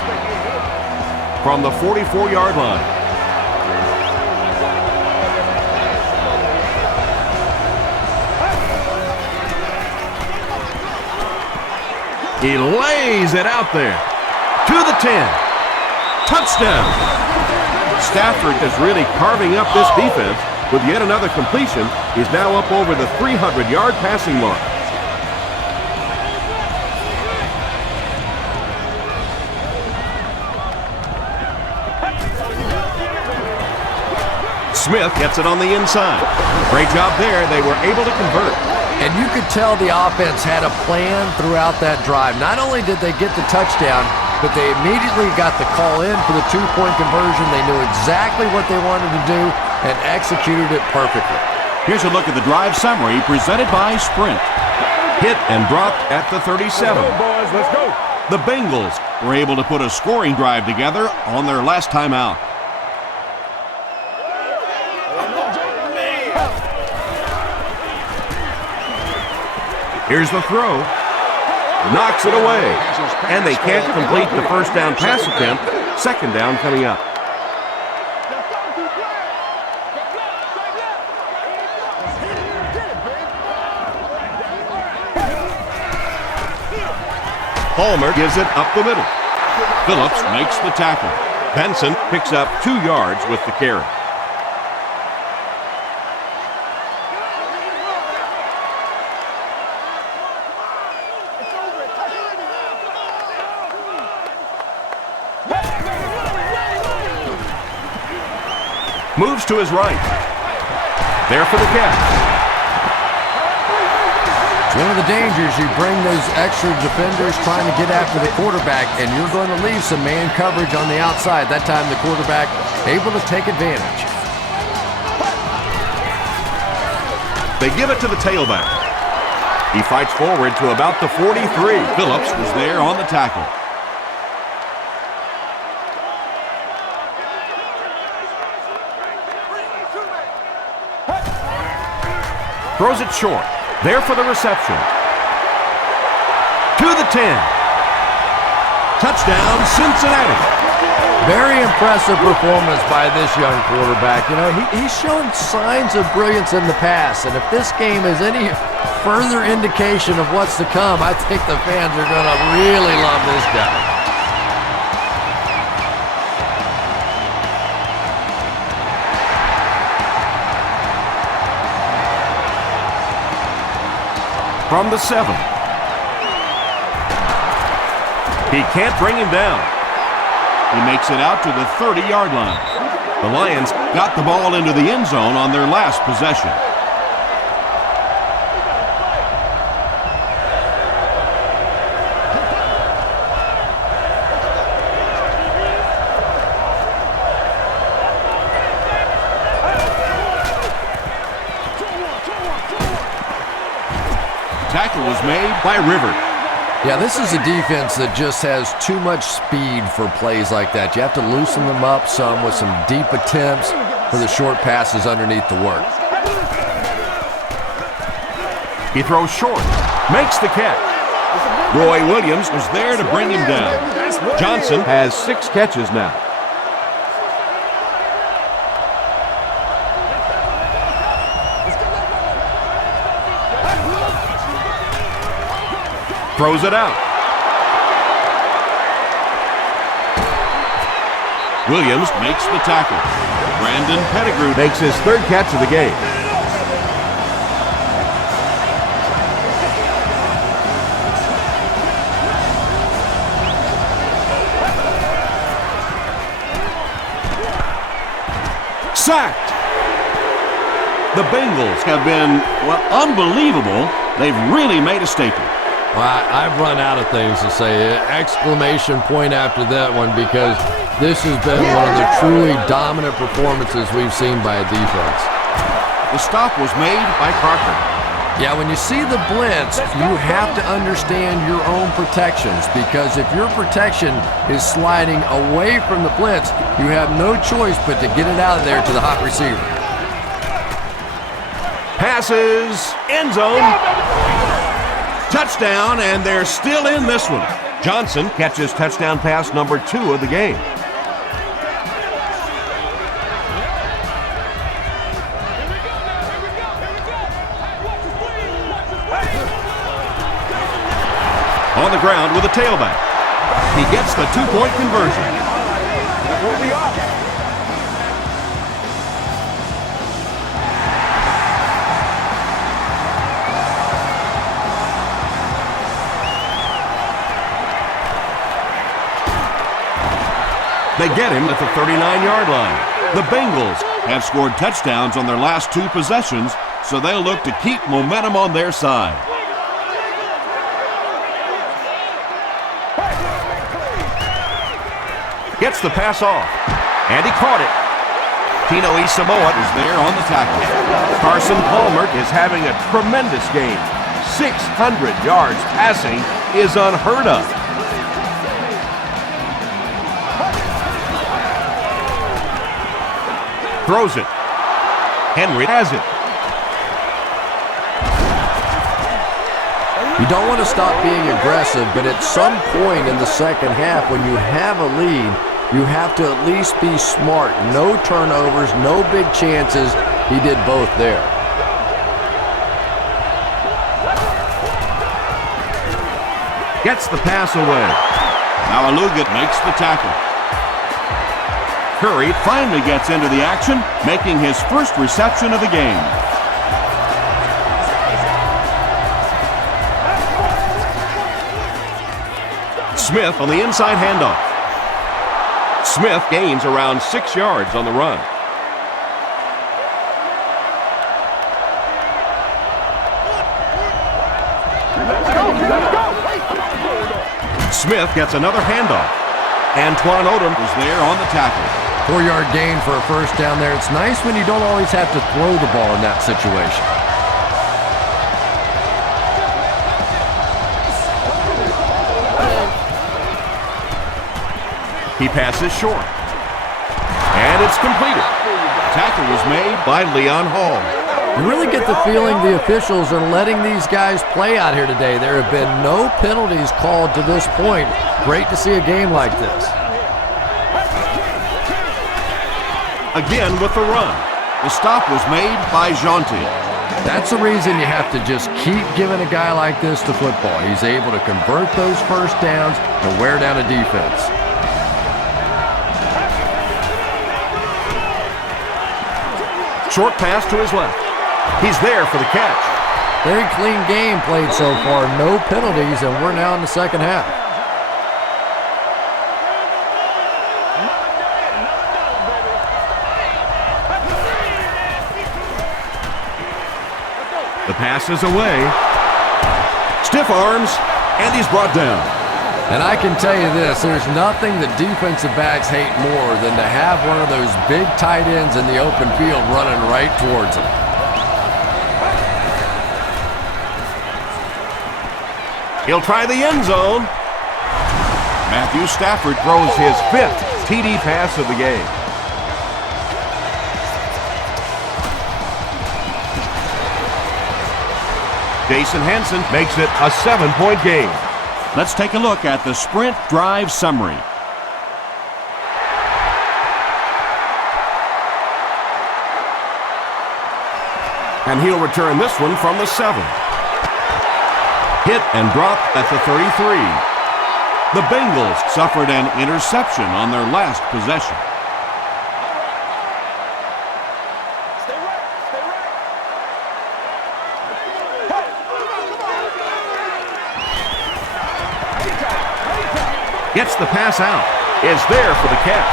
From the 44-yard line. He lays it out there. To the 10. Touchdown. Stafford is really carving up this defense. With yet another completion, he's now up over the 300-yard passing mark. Smith gets it on the inside. Great job there. They were able to convert. And you could tell the offense had a plan throughout that drive. Not only did they get the touchdown, but they immediately got the call in for the 2-point conversion. They knew exactly what they wanted to do and executed it perfectly. Here's a look at the drive summary presented by Sprint. Hit and dropped at the 37. Boys, let's go. The Bengals were able to put a scoring drive together on their last time out. Here's the throw. Knocks it away. And they can't complete the first down pass attempt. Second down coming up. Palmer gives it up the middle. Phillips makes the tackle. Benson picks up 2 yards with the carry. Moves to his right. There for the catch. It's one of the dangers. You bring those extra defenders trying to get after the quarterback, and you're going to leave some man coverage on the outside. That time the quarterback able to take advantage. They give it to the tailback. He fights forward to about the 43. Phillips was there on the tackle. Throws it short. There for the reception. To the 10. Touchdown, Cincinnati. Very impressive performance by this young quarterback. You know, he's shown signs of brilliance in the past, and if this game is any further indication of what's to come, I think the fans are going to really love this guy. From the 7. He can't bring him down. He makes it out to the 30-yard line. The Lions got the ball into the end zone on their last possession. Tackle was made by River. Yeah, this is a defense that just has too much speed for plays like that. You have to loosen them up some with some deep attempts for the short passes underneath the work. He throws short, makes the catch. Roy Williams was there to bring him down. Johnson has 6 catches now. Throws it out. Williams makes the tackle. Brandon Pettigrew Makes his 3rd catch of the game. Sacked. The Bengals have been, well, unbelievable. They've really made a statement. Well, I've run out of things to say. Exclamation point after that one, because this has been one of the truly dominant performances we've seen by a defense. The stop was made by Crocker. Yeah, when you see the blitz, you have to understand your own protections, because if your protection is sliding away from the blitz, you have no choice but to get it out of there to the hot receiver. Passes, end zone. Touchdown, and they're still in this one. Johnson catches touchdown pass number 2 of the game. On the ground with a tailback. He gets the 2-point conversion. They get him at the 39-yard line. The Bengals have scored touchdowns on their last 2 possessions, so they'll look to keep momentum on their side. Gets the pass off, and he caught it. Tino Isamoa is there on the tackle. Carson Palmer is having a tremendous game. 600 yards passing is unheard of. Throws it. Henry has it. You don't want to stop being aggressive, but at some point in the second half, when you have a lead, you have to at least be smart. No turnovers, no big chances. He did both there. Gets the pass away. Now Alugat makes the tackle. Curry finally gets into the action, making his first reception of the game. Smith on the inside handoff. Smith gains around 6 yards on the run. Smith gets another handoff. Antoine Odom is there on the tackle. 4-yard gain for a first down there. It's nice when you don't always have to throw the ball in that situation. He passes short. And it's completed. Tackle was made by Leon Hall. You really get the feeling the officials are letting these guys play out here today. There have been no penalties called to this point. Great to see a game like this. Again with the run. The stop was made by Jonty. That's the reason you have to just keep giving a guy like this the football. He's able to convert those first downs and wear down a defense. Short pass to his left. He's there for the catch. Very clean game played so far. No penalties, and we're now in the second half. The pass is away. Stiff arms, and he's brought down. And I can tell you this, there's nothing that defensive backs hate more than to have one of those big tight ends in the open field running right towards them. He'll try the end zone. Matthew Stafford throws His 5th TD pass of the game. Jason Hansen makes it a 7-point game. Let's take a look at the sprint drive summary. And he'll return this one from the 7. Hit and drop at the 33. The Bengals suffered an interception on their last possession. Gets the pass out. Is there for the catch.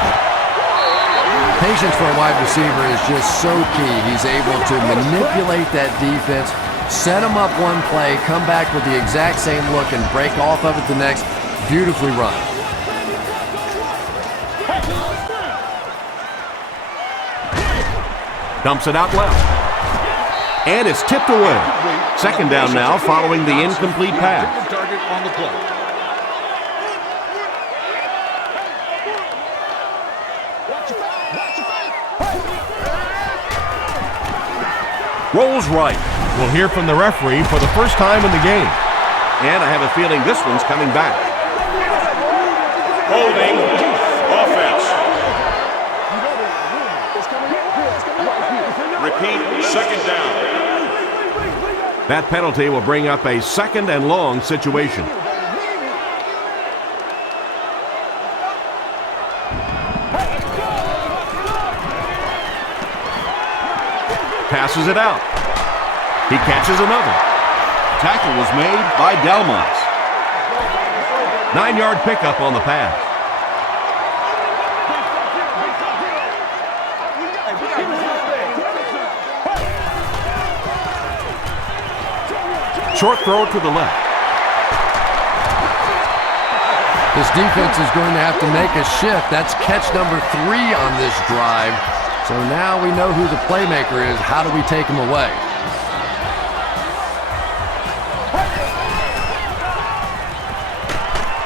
Patience for a wide receiver is just so key. He's able to manipulate that defense, set him up one play, come back with the exact same look, and break off of it the next. Beautifully run. Dumps it out left. And it's tipped away. Second down now following the incomplete pass. Target on the play. Rolls right. We'll hear from the referee for the first time in the game. And I have a feeling this one's coming back. Holding offense. Repeat, second down. That penalty will bring up a 2nd and long situation. Passes it out. He catches another. Tackle was made by Delmas. 9-yard pickup on the pass. Short throw to the left. This defense is going to have to make a shift. That's catch number 3 on this drive. So now we know who the playmaker is. How do we take him away?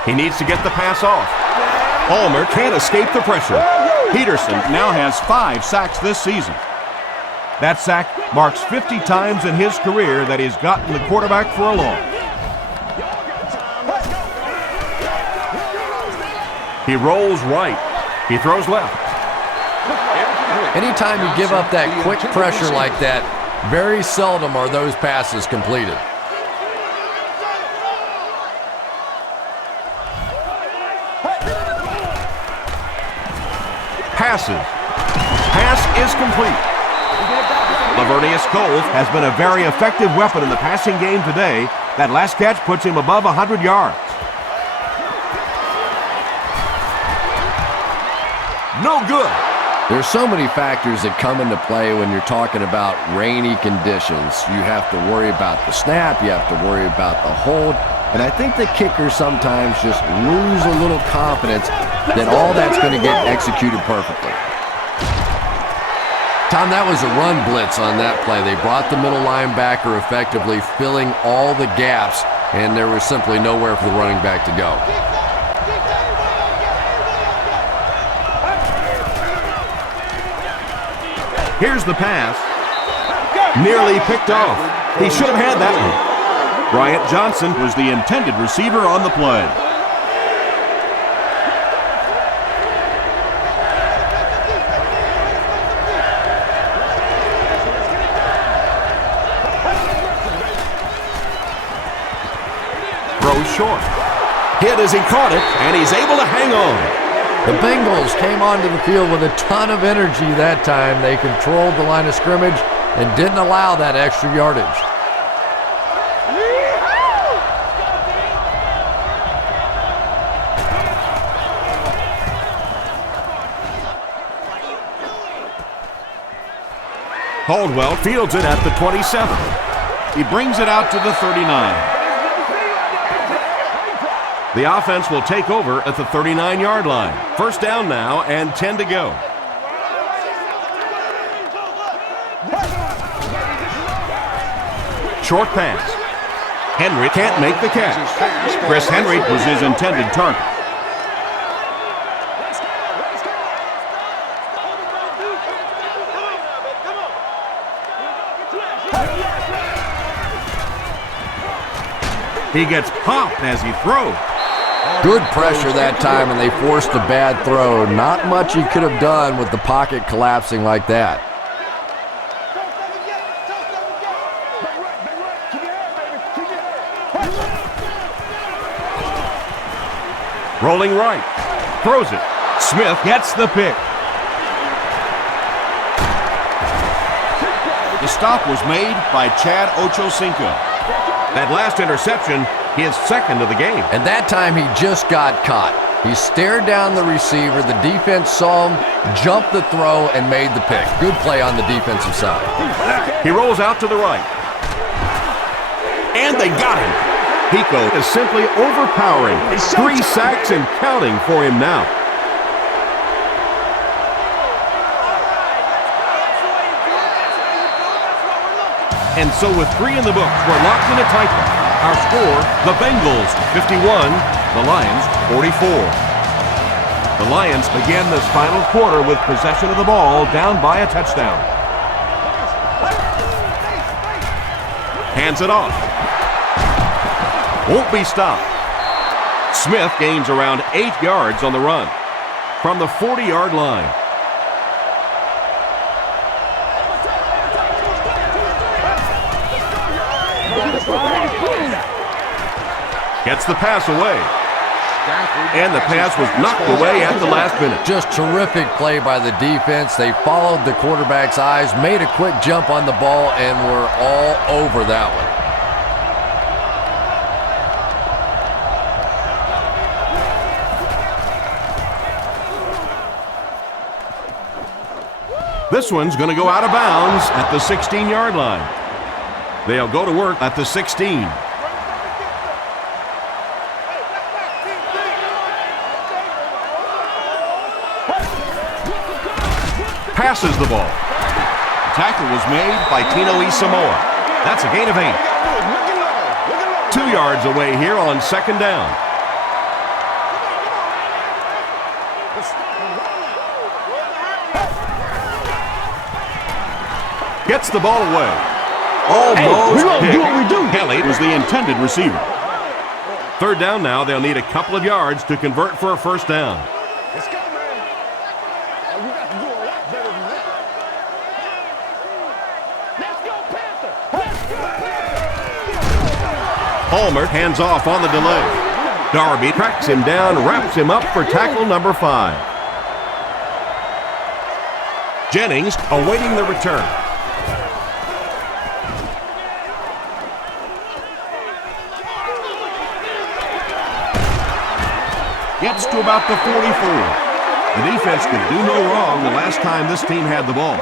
He needs to get the pass off. Palmer can't escape the pressure. Peterson now has 5 sacks this season. That sack marks 50 times in his career that he's gotten the quarterback for a loss. He rolls right. He throws left. Anytime you give up that quick pressure like that, very seldom are those passes completed. Passes. Pass is complete. Lavernius Cole has been a very effective weapon in the passing game today. That last catch puts him above 100 yards. No good. There's so many factors that come into play when you're talking about rainy conditions. You have to worry about the snap. You have to worry about the hold. And I think the kickers sometimes just lose a little confidence that all that's going to get executed perfectly. Tom, that was a run blitz on that play. They brought the middle linebacker effectively, filling all the gaps, and there was simply nowhere for the running back to go. Here's the pass. Nearly picked off. He should have had that one. Bryant Johnson was the intended receiver on the play. Throws short. Hit as he caught it, and he's able to hang on. The Bengals came onto the field with a ton of energy that time. They controlled the line of scrimmage and didn't allow that extra yardage. Caldwell fields it at the 27. He brings it out to the 39. The offense will take over at the 39-yard line. First down now and 10 to go. Short pass. Henry can't make the catch. Chris Henry was his intended target. He gets popped as he throws. Good pressure that time, and they forced a bad throw. Not much he could have done with the pocket collapsing like that. Rolling right. Throws it. Smith gets the pick. The stop was made by Chad Ochocinco. That last interception, his second of the game. And that time he just got caught. He stared down the receiver, the defense saw him, jumped the throw, and made the pick. Good play on the defensive side. He rolls out to the right. And they got him. Pico is simply overpowering. 3 sacks and counting for him now. And so with 3 in the books, we're locked in a tight one. Our score, the Bengals 51, the Lions 44. The Lions begin this final quarter with possession of the ball, down by a touchdown. Hands it off. Won't be stopped. Smith gains around 8 yards on the run from the 40-yard line. Gets the pass away. And the pass was knocked away at the last minute. Just terrific play by the defense. They followed the quarterback's eyes, made a quick jump on the ball, and were all over that one. This one's going to go out of bounds at the 16-yard line. They'll go to work at the 16. Passes the ball. The tackle was made by Tino Isamoa. That's a gain of 8. 2 yards away here on second down. Gets the ball away. Almost hit. Kelly was the intended receiver. Third down now. They'll need a couple of yards to convert for a first down. Let's go, man. We got to do a lot better than that. Let's go, Panther. Palmer hands off on the delay. R.B.I tracks him down, wraps him up for tackle number 5. Jennings awaiting the return. Gets to about the 44. The defense could do no wrong the last time this team had the ball.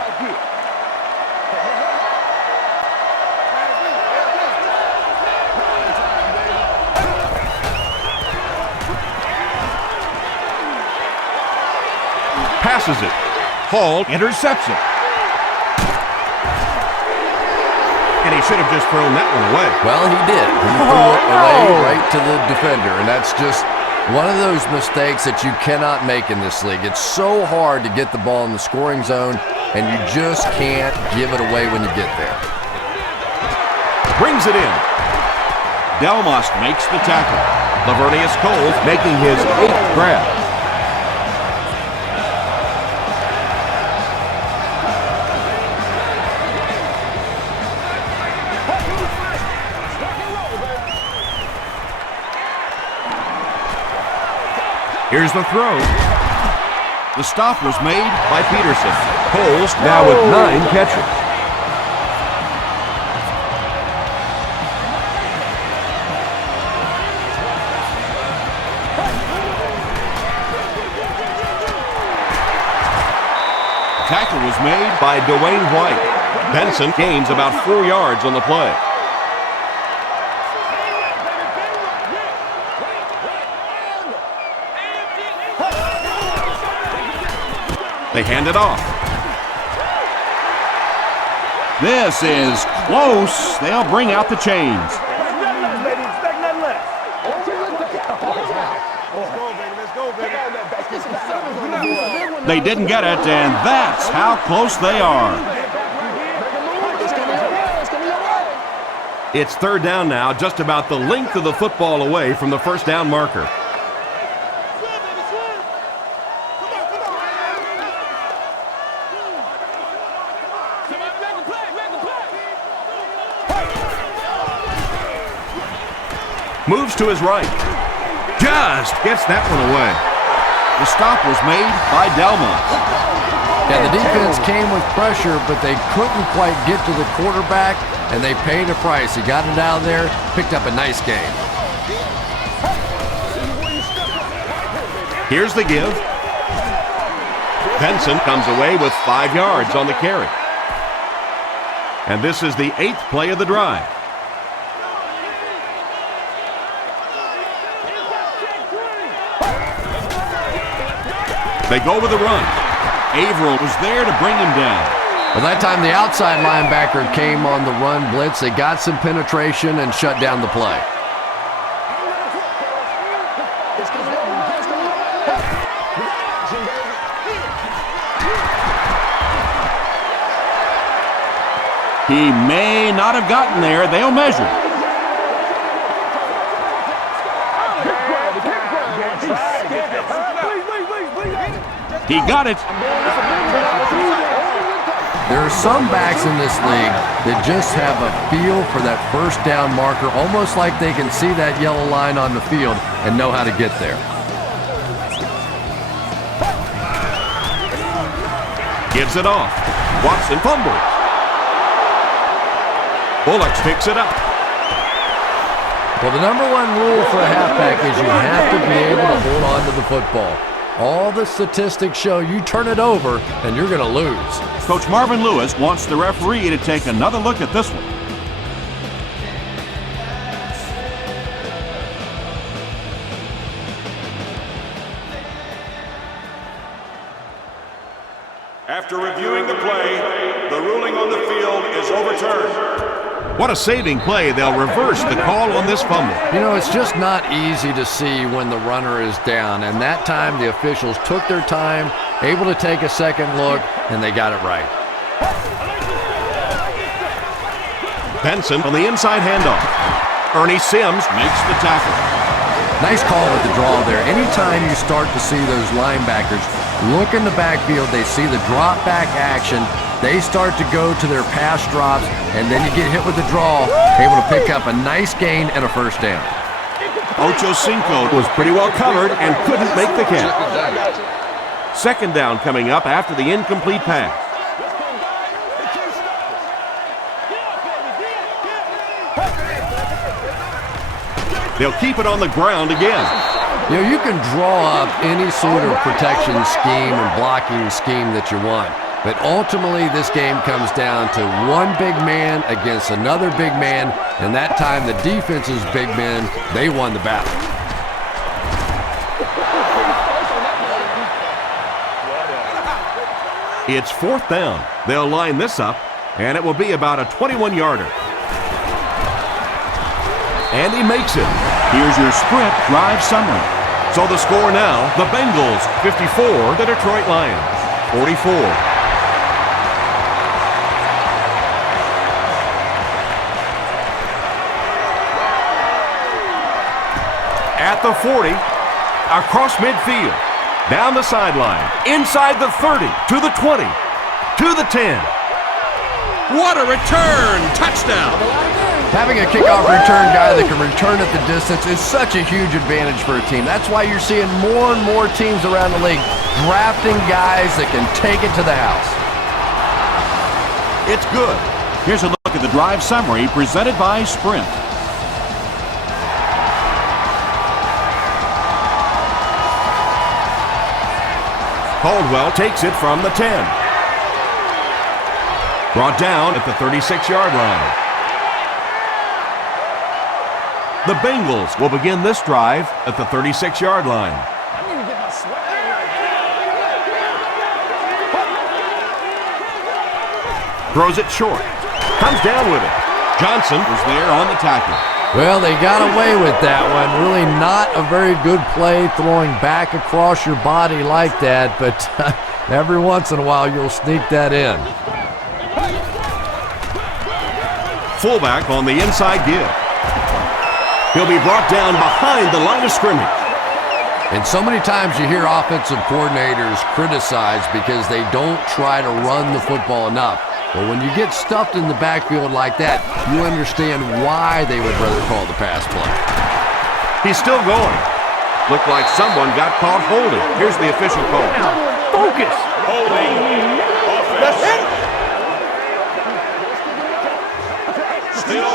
passes it. Hall intercepts it. And he should have just thrown that one away. Well, he did. He threw it away right to the defender, and that's just one of those mistakes that you cannot make in this league. It's so hard to get the ball in the scoring zone, and you just can't give it away when you get there. Brings it in. Delmas makes the tackle. Lavernius Cole making his 8th grab. Here's the throw. The stop was made by Peterson. Coles now with 9 catches. Tackle was made By Dwayne White. Benson gains about 4 yards on the play. They hand it off. This is close. They'll bring out the chains. They didn't get it, and that's how close they are. It's 3rd down now, just about the length of the football away from the first down marker. Moves to his right. Just gets that one away. The stop was made by Delmas. Yeah, the defense came with pressure, but they couldn't quite get to the quarterback, and they paid a price. He got it out there, picked up a nice gain. Here's the give. Benson comes away with 5 yards on the carry. And this is the 8th play of the drive. They go with a run. Averill was there to bring him down. Well, that time the outside linebacker came on the run blitz. They got some penetration and shut down the play. He may not have gotten there. They'll measure. He got it. There are some backs in this league that just have a feel for that first down marker, almost like they can see that yellow line on the field and know how to get there. Gives it off. Watson fumbles. Bullocks picks it up. Well, the number one rule for a halfback is you have to be able to hold on to the football. All the statistics show you turn it over and you're going to lose. Coach Marvin Lewis wants the referee to take another look at this one. After reviewing the play, the ruling on the field is overturned. What a saving play. They'll reverse the call on this fumble. You know, it's just not easy to see when the runner is down, and that time the officials took their time, able to take a second look, and they got it right. Benson on the inside handoff. Ernie Sims Makes the tackle. Nice call with the draw there. Anytime you start to see those linebackers look in the backfield, they see the drop back action, they start to go to their pass drops, and then you get hit with the draw, able to pick up a nice gain and a first down. Ocho Cinco was pretty well covered and couldn't make the catch. Second down coming up after the incomplete pass. They'll keep it on the ground again. You know, you can draw up any sort of protection scheme and blocking scheme that you want. But ultimately, this game comes down to one big man against another big man, and that time the defense's big men, they won the battle. It's 4th down. They'll line this up, and it will be about a 21-yarder. And he makes it. Here's your sprint drive summary. So the score now, the Bengals 54, the Detroit Lions 44. At the 40, across midfield, down the sideline, inside the 30, to the 20, to the 10. What a return! Touchdown! Having a kickoff return guy that can return at the distance is such a huge advantage for a team. That's why you're seeing more and more teams around the league drafting guys that can take it to the house. It's good. Here's a look at the drive summary presented by Sprint. Caldwell takes it from the 10. Brought down at the 36-yard line. The Bengals will begin this drive at the 36-yard line. Throws it short. Comes down with it. Johnson was there on the tackle. Well, they got away with that one. Really not a very good play throwing back across your body like that, but every once in a while you'll sneak that in. Fullback on the inside give. He'll be brought down behind the line of scrimmage. And so many times you hear offensive coordinators criticized because they don't try to run the football enough. But when you get stuffed in the backfield like that, you understand why they would rather call the pass play. He's still going. Looked like someone got caught holding. Here's the official call. Focus. Holding. That's it. Still.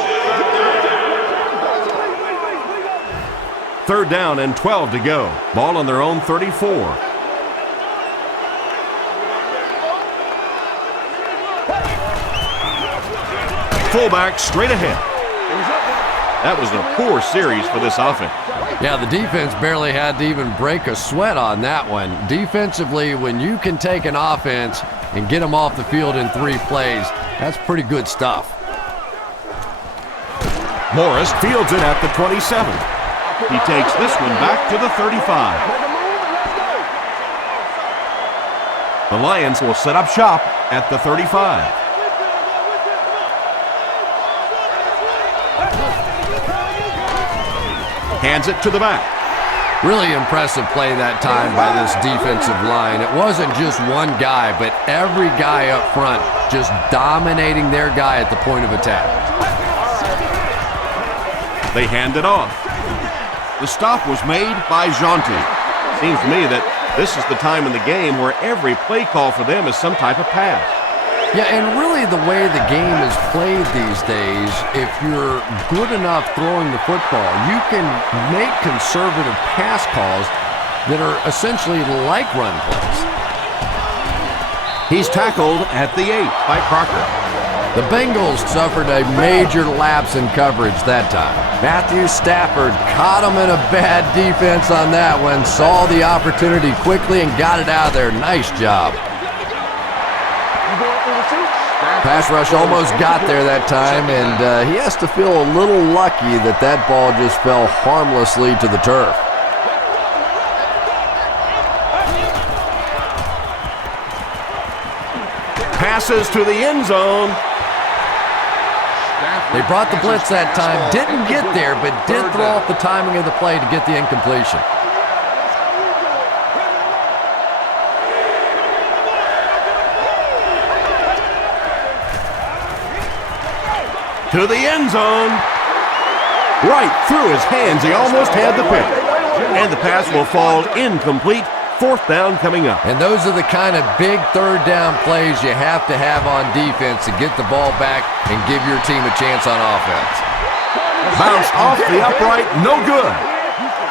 3rd down and 12 to go. Ball on their own 34. Fullback straight ahead. That was a poor series for this offense. Yeah, the defense barely had to even break a sweat on that one. Defensively, when you can take an offense and get them off the field in 3 plays, that's pretty good stuff. Morris fields it at the 27. He takes this one back to the 35. The Lions will set up shop at the 35. Hands it to the back. Really impressive play that time by this defensive line. It wasn't just one guy, but every guy up front just dominating their guy at the point of attack. They hand it off. The stop was made by Jonte. Seems to me that this is the time in the game where every play call for them is some type of pass. Yeah, and really the way the game is played these days, if you're good enough throwing the football, you can make conservative pass calls that are essentially like run plays. He's tackled at the 8 by Crocker. The Bengals suffered a major lapse in coverage that time. Matthew Stafford caught him in a bad defense on that one, saw the opportunity quickly and got it out of there. Nice job. Pass rush almost got there that time, and he has to feel a little lucky that that ball just fell harmlessly to the turf. Passes to the end zone. They brought the blitz that time, didn't get there, but did throw off the timing of the play to get the incompletion. To the end zone. Right through his hands. He almost had the pick. And the pass will fall incomplete. 4th down coming up. And those are the kind of big 3rd down plays you have to have on defense to get the ball back and give your team a chance on offense. Bounced off the upright. No good.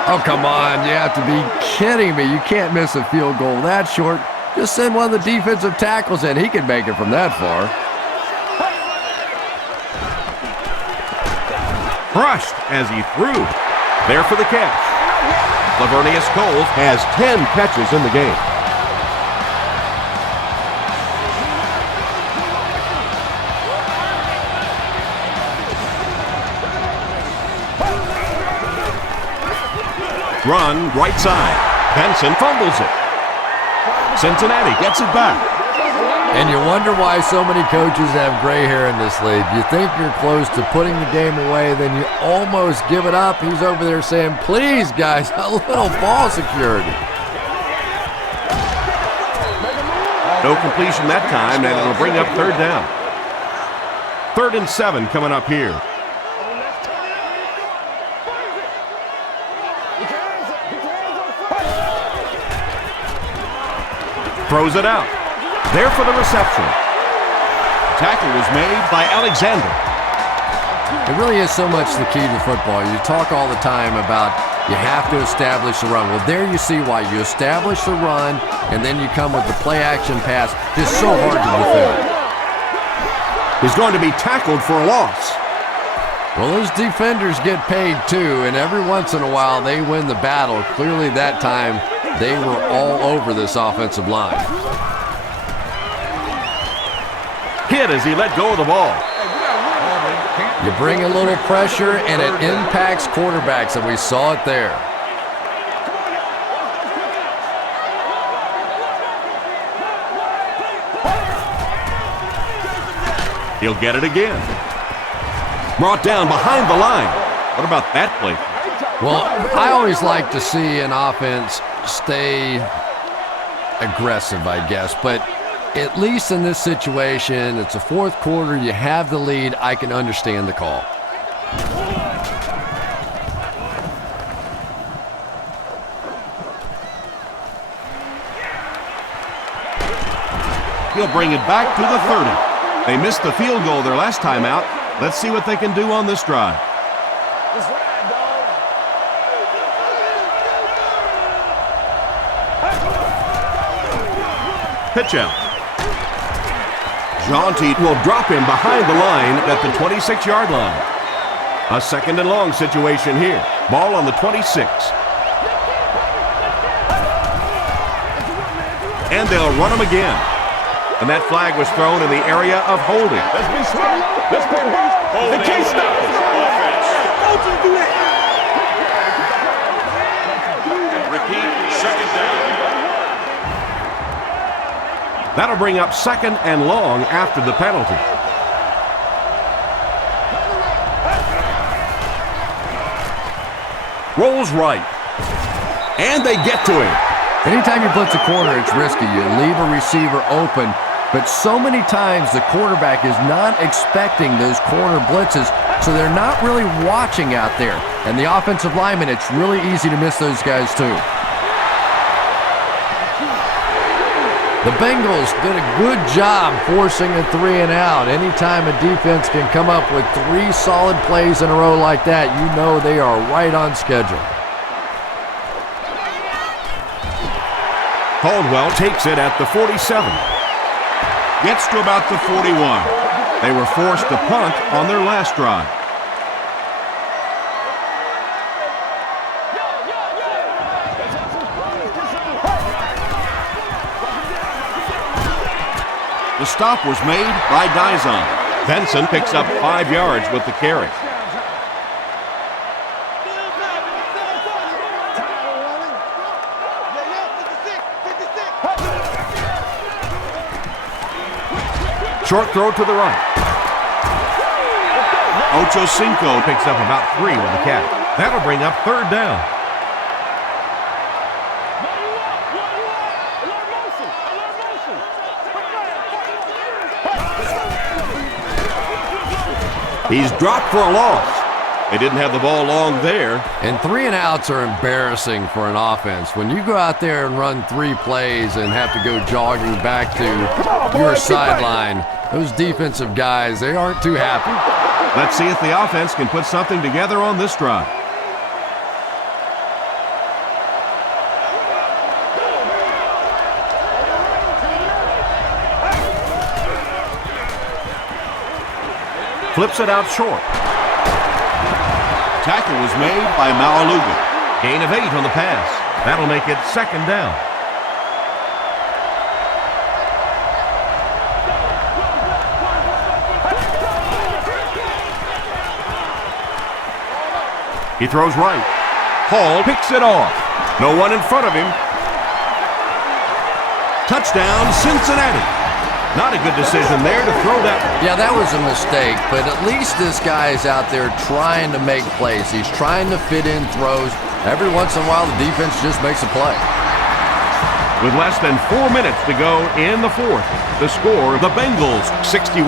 Oh, come on. You have to be kidding me. You can't miss a field goal that short. Just send one of the defensive tackles in. He can make it from that far. Crushed as he threw. There for the catch. Lavernius Coles has 10 catches in the game. run right side. Benson fumbles it. Cincinnati gets it back. And you wonder why so many coaches have gray hair in this league. You think you're close to putting the game away, then you almost give it up. He's over there saying, please, guys, a little ball security. No completion that time, and it'll bring up third down. 3rd and 7 coming up here. Throws it out. There for the reception. Tackle was made by Alexander. It really is so much the key to football. You talk all the time about you have to establish the run. Well, there you see why. You establish the run, and then you come with the play-action pass. It's so hard to defend. He's going to be tackled for a loss. Well, those defenders get paid too, and every once in a while they win the battle. Clearly that time they were all over this offensive line. Hit as he let go of the ball. You bring a little pressure, and it impacts quarterbacks, and we saw it there. He'll get it again. Brought down behind the line. What about that play? Well, I always like to see an offense stay aggressive, I guess, but at least in this situation, it's a fourth quarter, you have the lead, I can understand the call. He'll bring it back to the 30. They missed the field goal their last time out. Let's see what they can do on this drive. Pitch out. Jaunty will drop him behind the line at the 26-yard line. A 2nd and long situation here. Ball on the 26. And they'll run him again. And that flag was thrown in the area of holding. Let's be smart. Let's play ball. They can't stop us. Don't do that. Repeat, 2nd down. That'll bring up 2nd and long after the penalty. Rolls right. And they get to him. Anytime you blitz a corner, it's risky. You leave a receiver open, but so many times the quarterback is not expecting those corner blitzes, so they're not really watching out there. And the offensive lineman, it's really easy to miss those guys too. The Bengals did a good job forcing a 3 and out. Anytime a defense can come up with 3 solid plays in a row like that, you know they are right on schedule. Caldwell takes it at the 47. Gets to about the 41. They were forced to punt on their last drive. The stop was made by Dizon. Benson picks up 5 yards with the carry. Short throw to the right. Ochocinco picks up about 3 with the catch. That'll bring up 3rd down. He's dropped for a loss. They didn't have the ball long there. And 3 and outs are embarrassing for an offense. When you go out there and run 3 plays and have to go jogging back to your sideline, those defensive guys, they aren't too happy. Let's see if the offense can put something together on this drive. Flips it out short. Tackle was made by Malaluga. Gain of 8 on the pass. That'll make it 2nd down. He throws right. Hall picks it off. No one in front of him. Touchdown, Cincinnati. Not a good decision there to throw that. Yeah, that was a mistake, but at least this guy is out there trying to make plays. He's trying to fit in throws. Every once in a while, the defense just makes a play. With less than 4 minutes to go in the fourth, the score, the Bengals 61,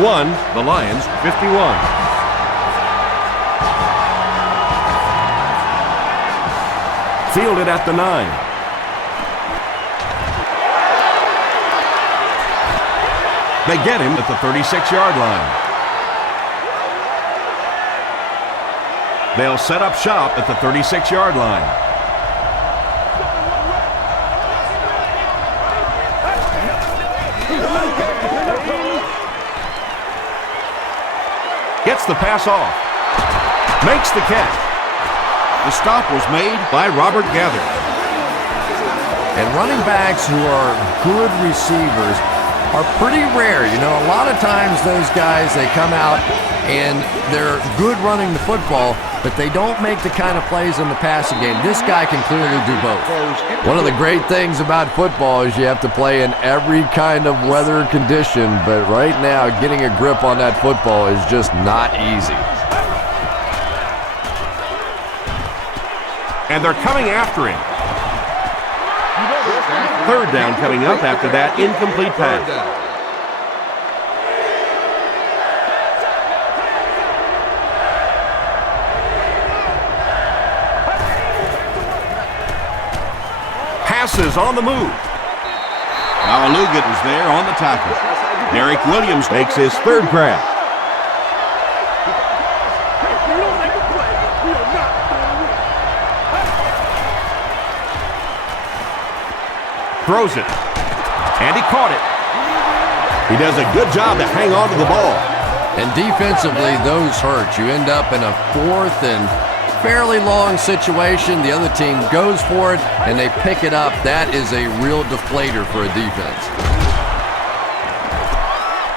the Lions 51. Fielded at the 9. They get him at the 36-yard line. They'll set up shop at the 36-yard line. Gets the pass off. Makes the catch. The stop was made by Robert Gather. And running backs who are good receivers are pretty rare. You know, a lot of times those guys, they come out and they're good running the football, but they don't make the kind of plays in the passing game. This guy can clearly do both. One of the great things about football is you have to play in every kind of weather condition, but right now getting a grip on that football is just not easy. And they're coming after him. Third down coming up after that incomplete pass. Passes on the move. Malaluga is there on the tackle. Derek Williams makes his third grab. Throws it, and he caught it. He does a good job to hang on to the ball. And defensively, those hurt. You end up in a fourth and fairly long situation. The other team goes for it, and they pick it up. That is a real deflator for a defense.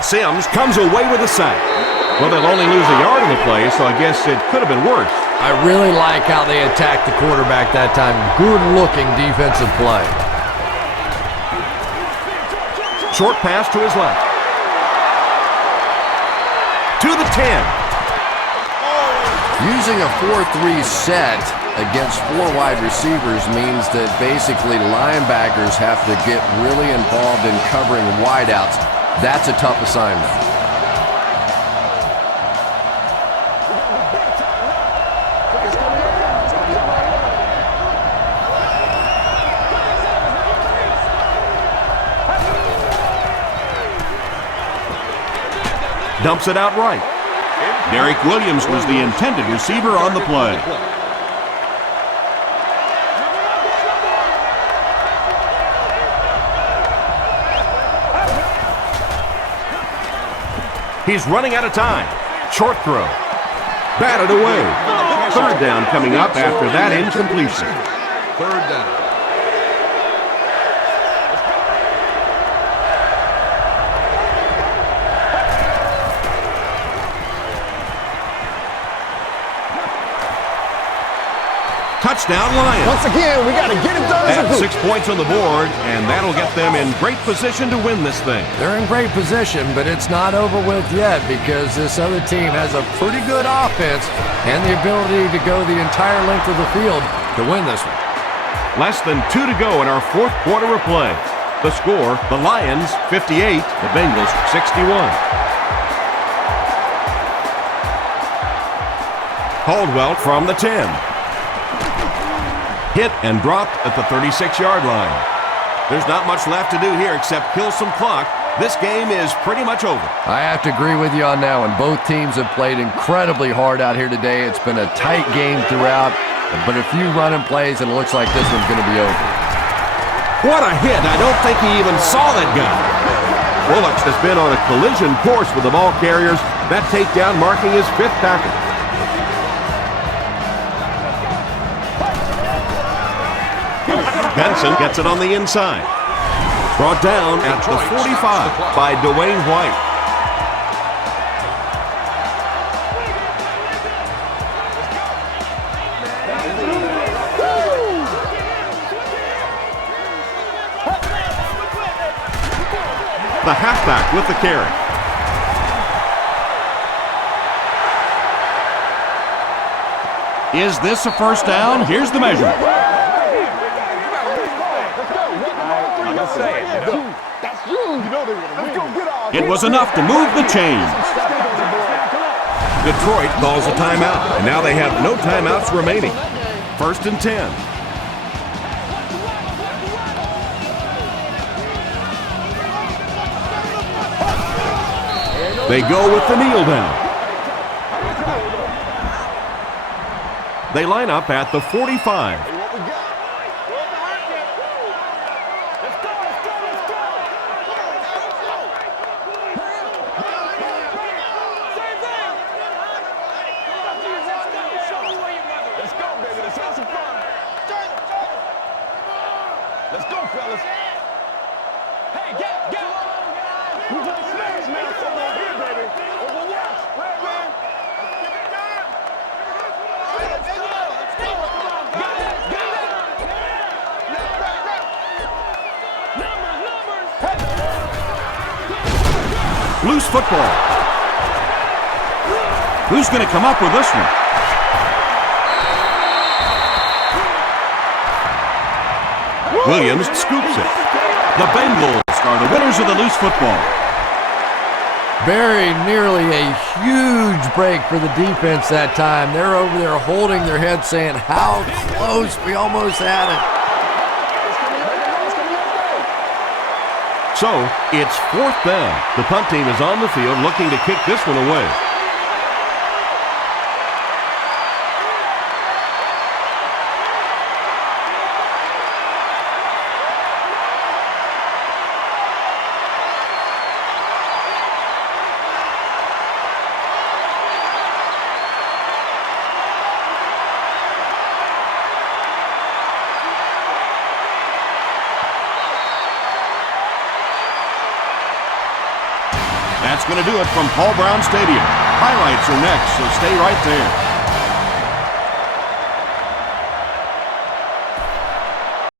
Sims comes away with a sack. Well, they'll only lose a yard in the play, so I guess it could have been worse. I really like how they attacked the quarterback that time. Good-looking defensive play. Short pass to his left. To the 10. Using a 4-3 set against 4 wide receivers means that basically linebackers have to get really involved in covering wideouts. That's a tough assignment. Dumps it out right. Derek Williams was the intended receiver on the play. He's running out of time. Short throw. Batted away. Third down coming up after that incompletion. Third down. Touchdown Lions. Once again, we got to get it done as a Add group. 6 points on the board, and that'll get them in great position to win this thing. They're in great position, but it's not over with yet because this other team has a pretty good offense and the ability to go the entire length of the field to win this one. Less than 2 to go in our fourth quarter of play. The score, the Lions 58, the Bengals 61. Caldwell from the 10. Hit and dropped at the 36-yard line. There's not much left to do here except kill some clock. This game is pretty much over. I have to agree with you on that one. Both teams have played incredibly hard out here today. It's been a tight game throughout, but a few running plays, and it looks like this one's going to be over. What a hit. I don't think he even saw that guy. Bullocks has been on a collision course with the ball carriers. That takedown marking his 5th tackle. Benson gets it on the inside. Brought down at the 45 by Dwayne White. The halfback with the carry. Is this a first down? Here's the measurement. It was enough to move the chains. Detroit calls a timeout, and now they have no timeouts remaining. 1st and 10. They go with the kneel down. They line up at the 45. Let's go, fellas. Hey, get. We're going to smash, man. It's over here, baby. Overwatch. Red, man. Loose football. Who's going to come up with this one? Williams scoops it. The Bengals are the winners of the loose football. Very nearly a huge break for the defense that time. They're over there holding their head saying, how close, we almost had it. So, it's 4th down. The punt team is on the field looking to kick this one away. That's going to do it from Paul Brown Stadium. Highlights are next, so stay right there.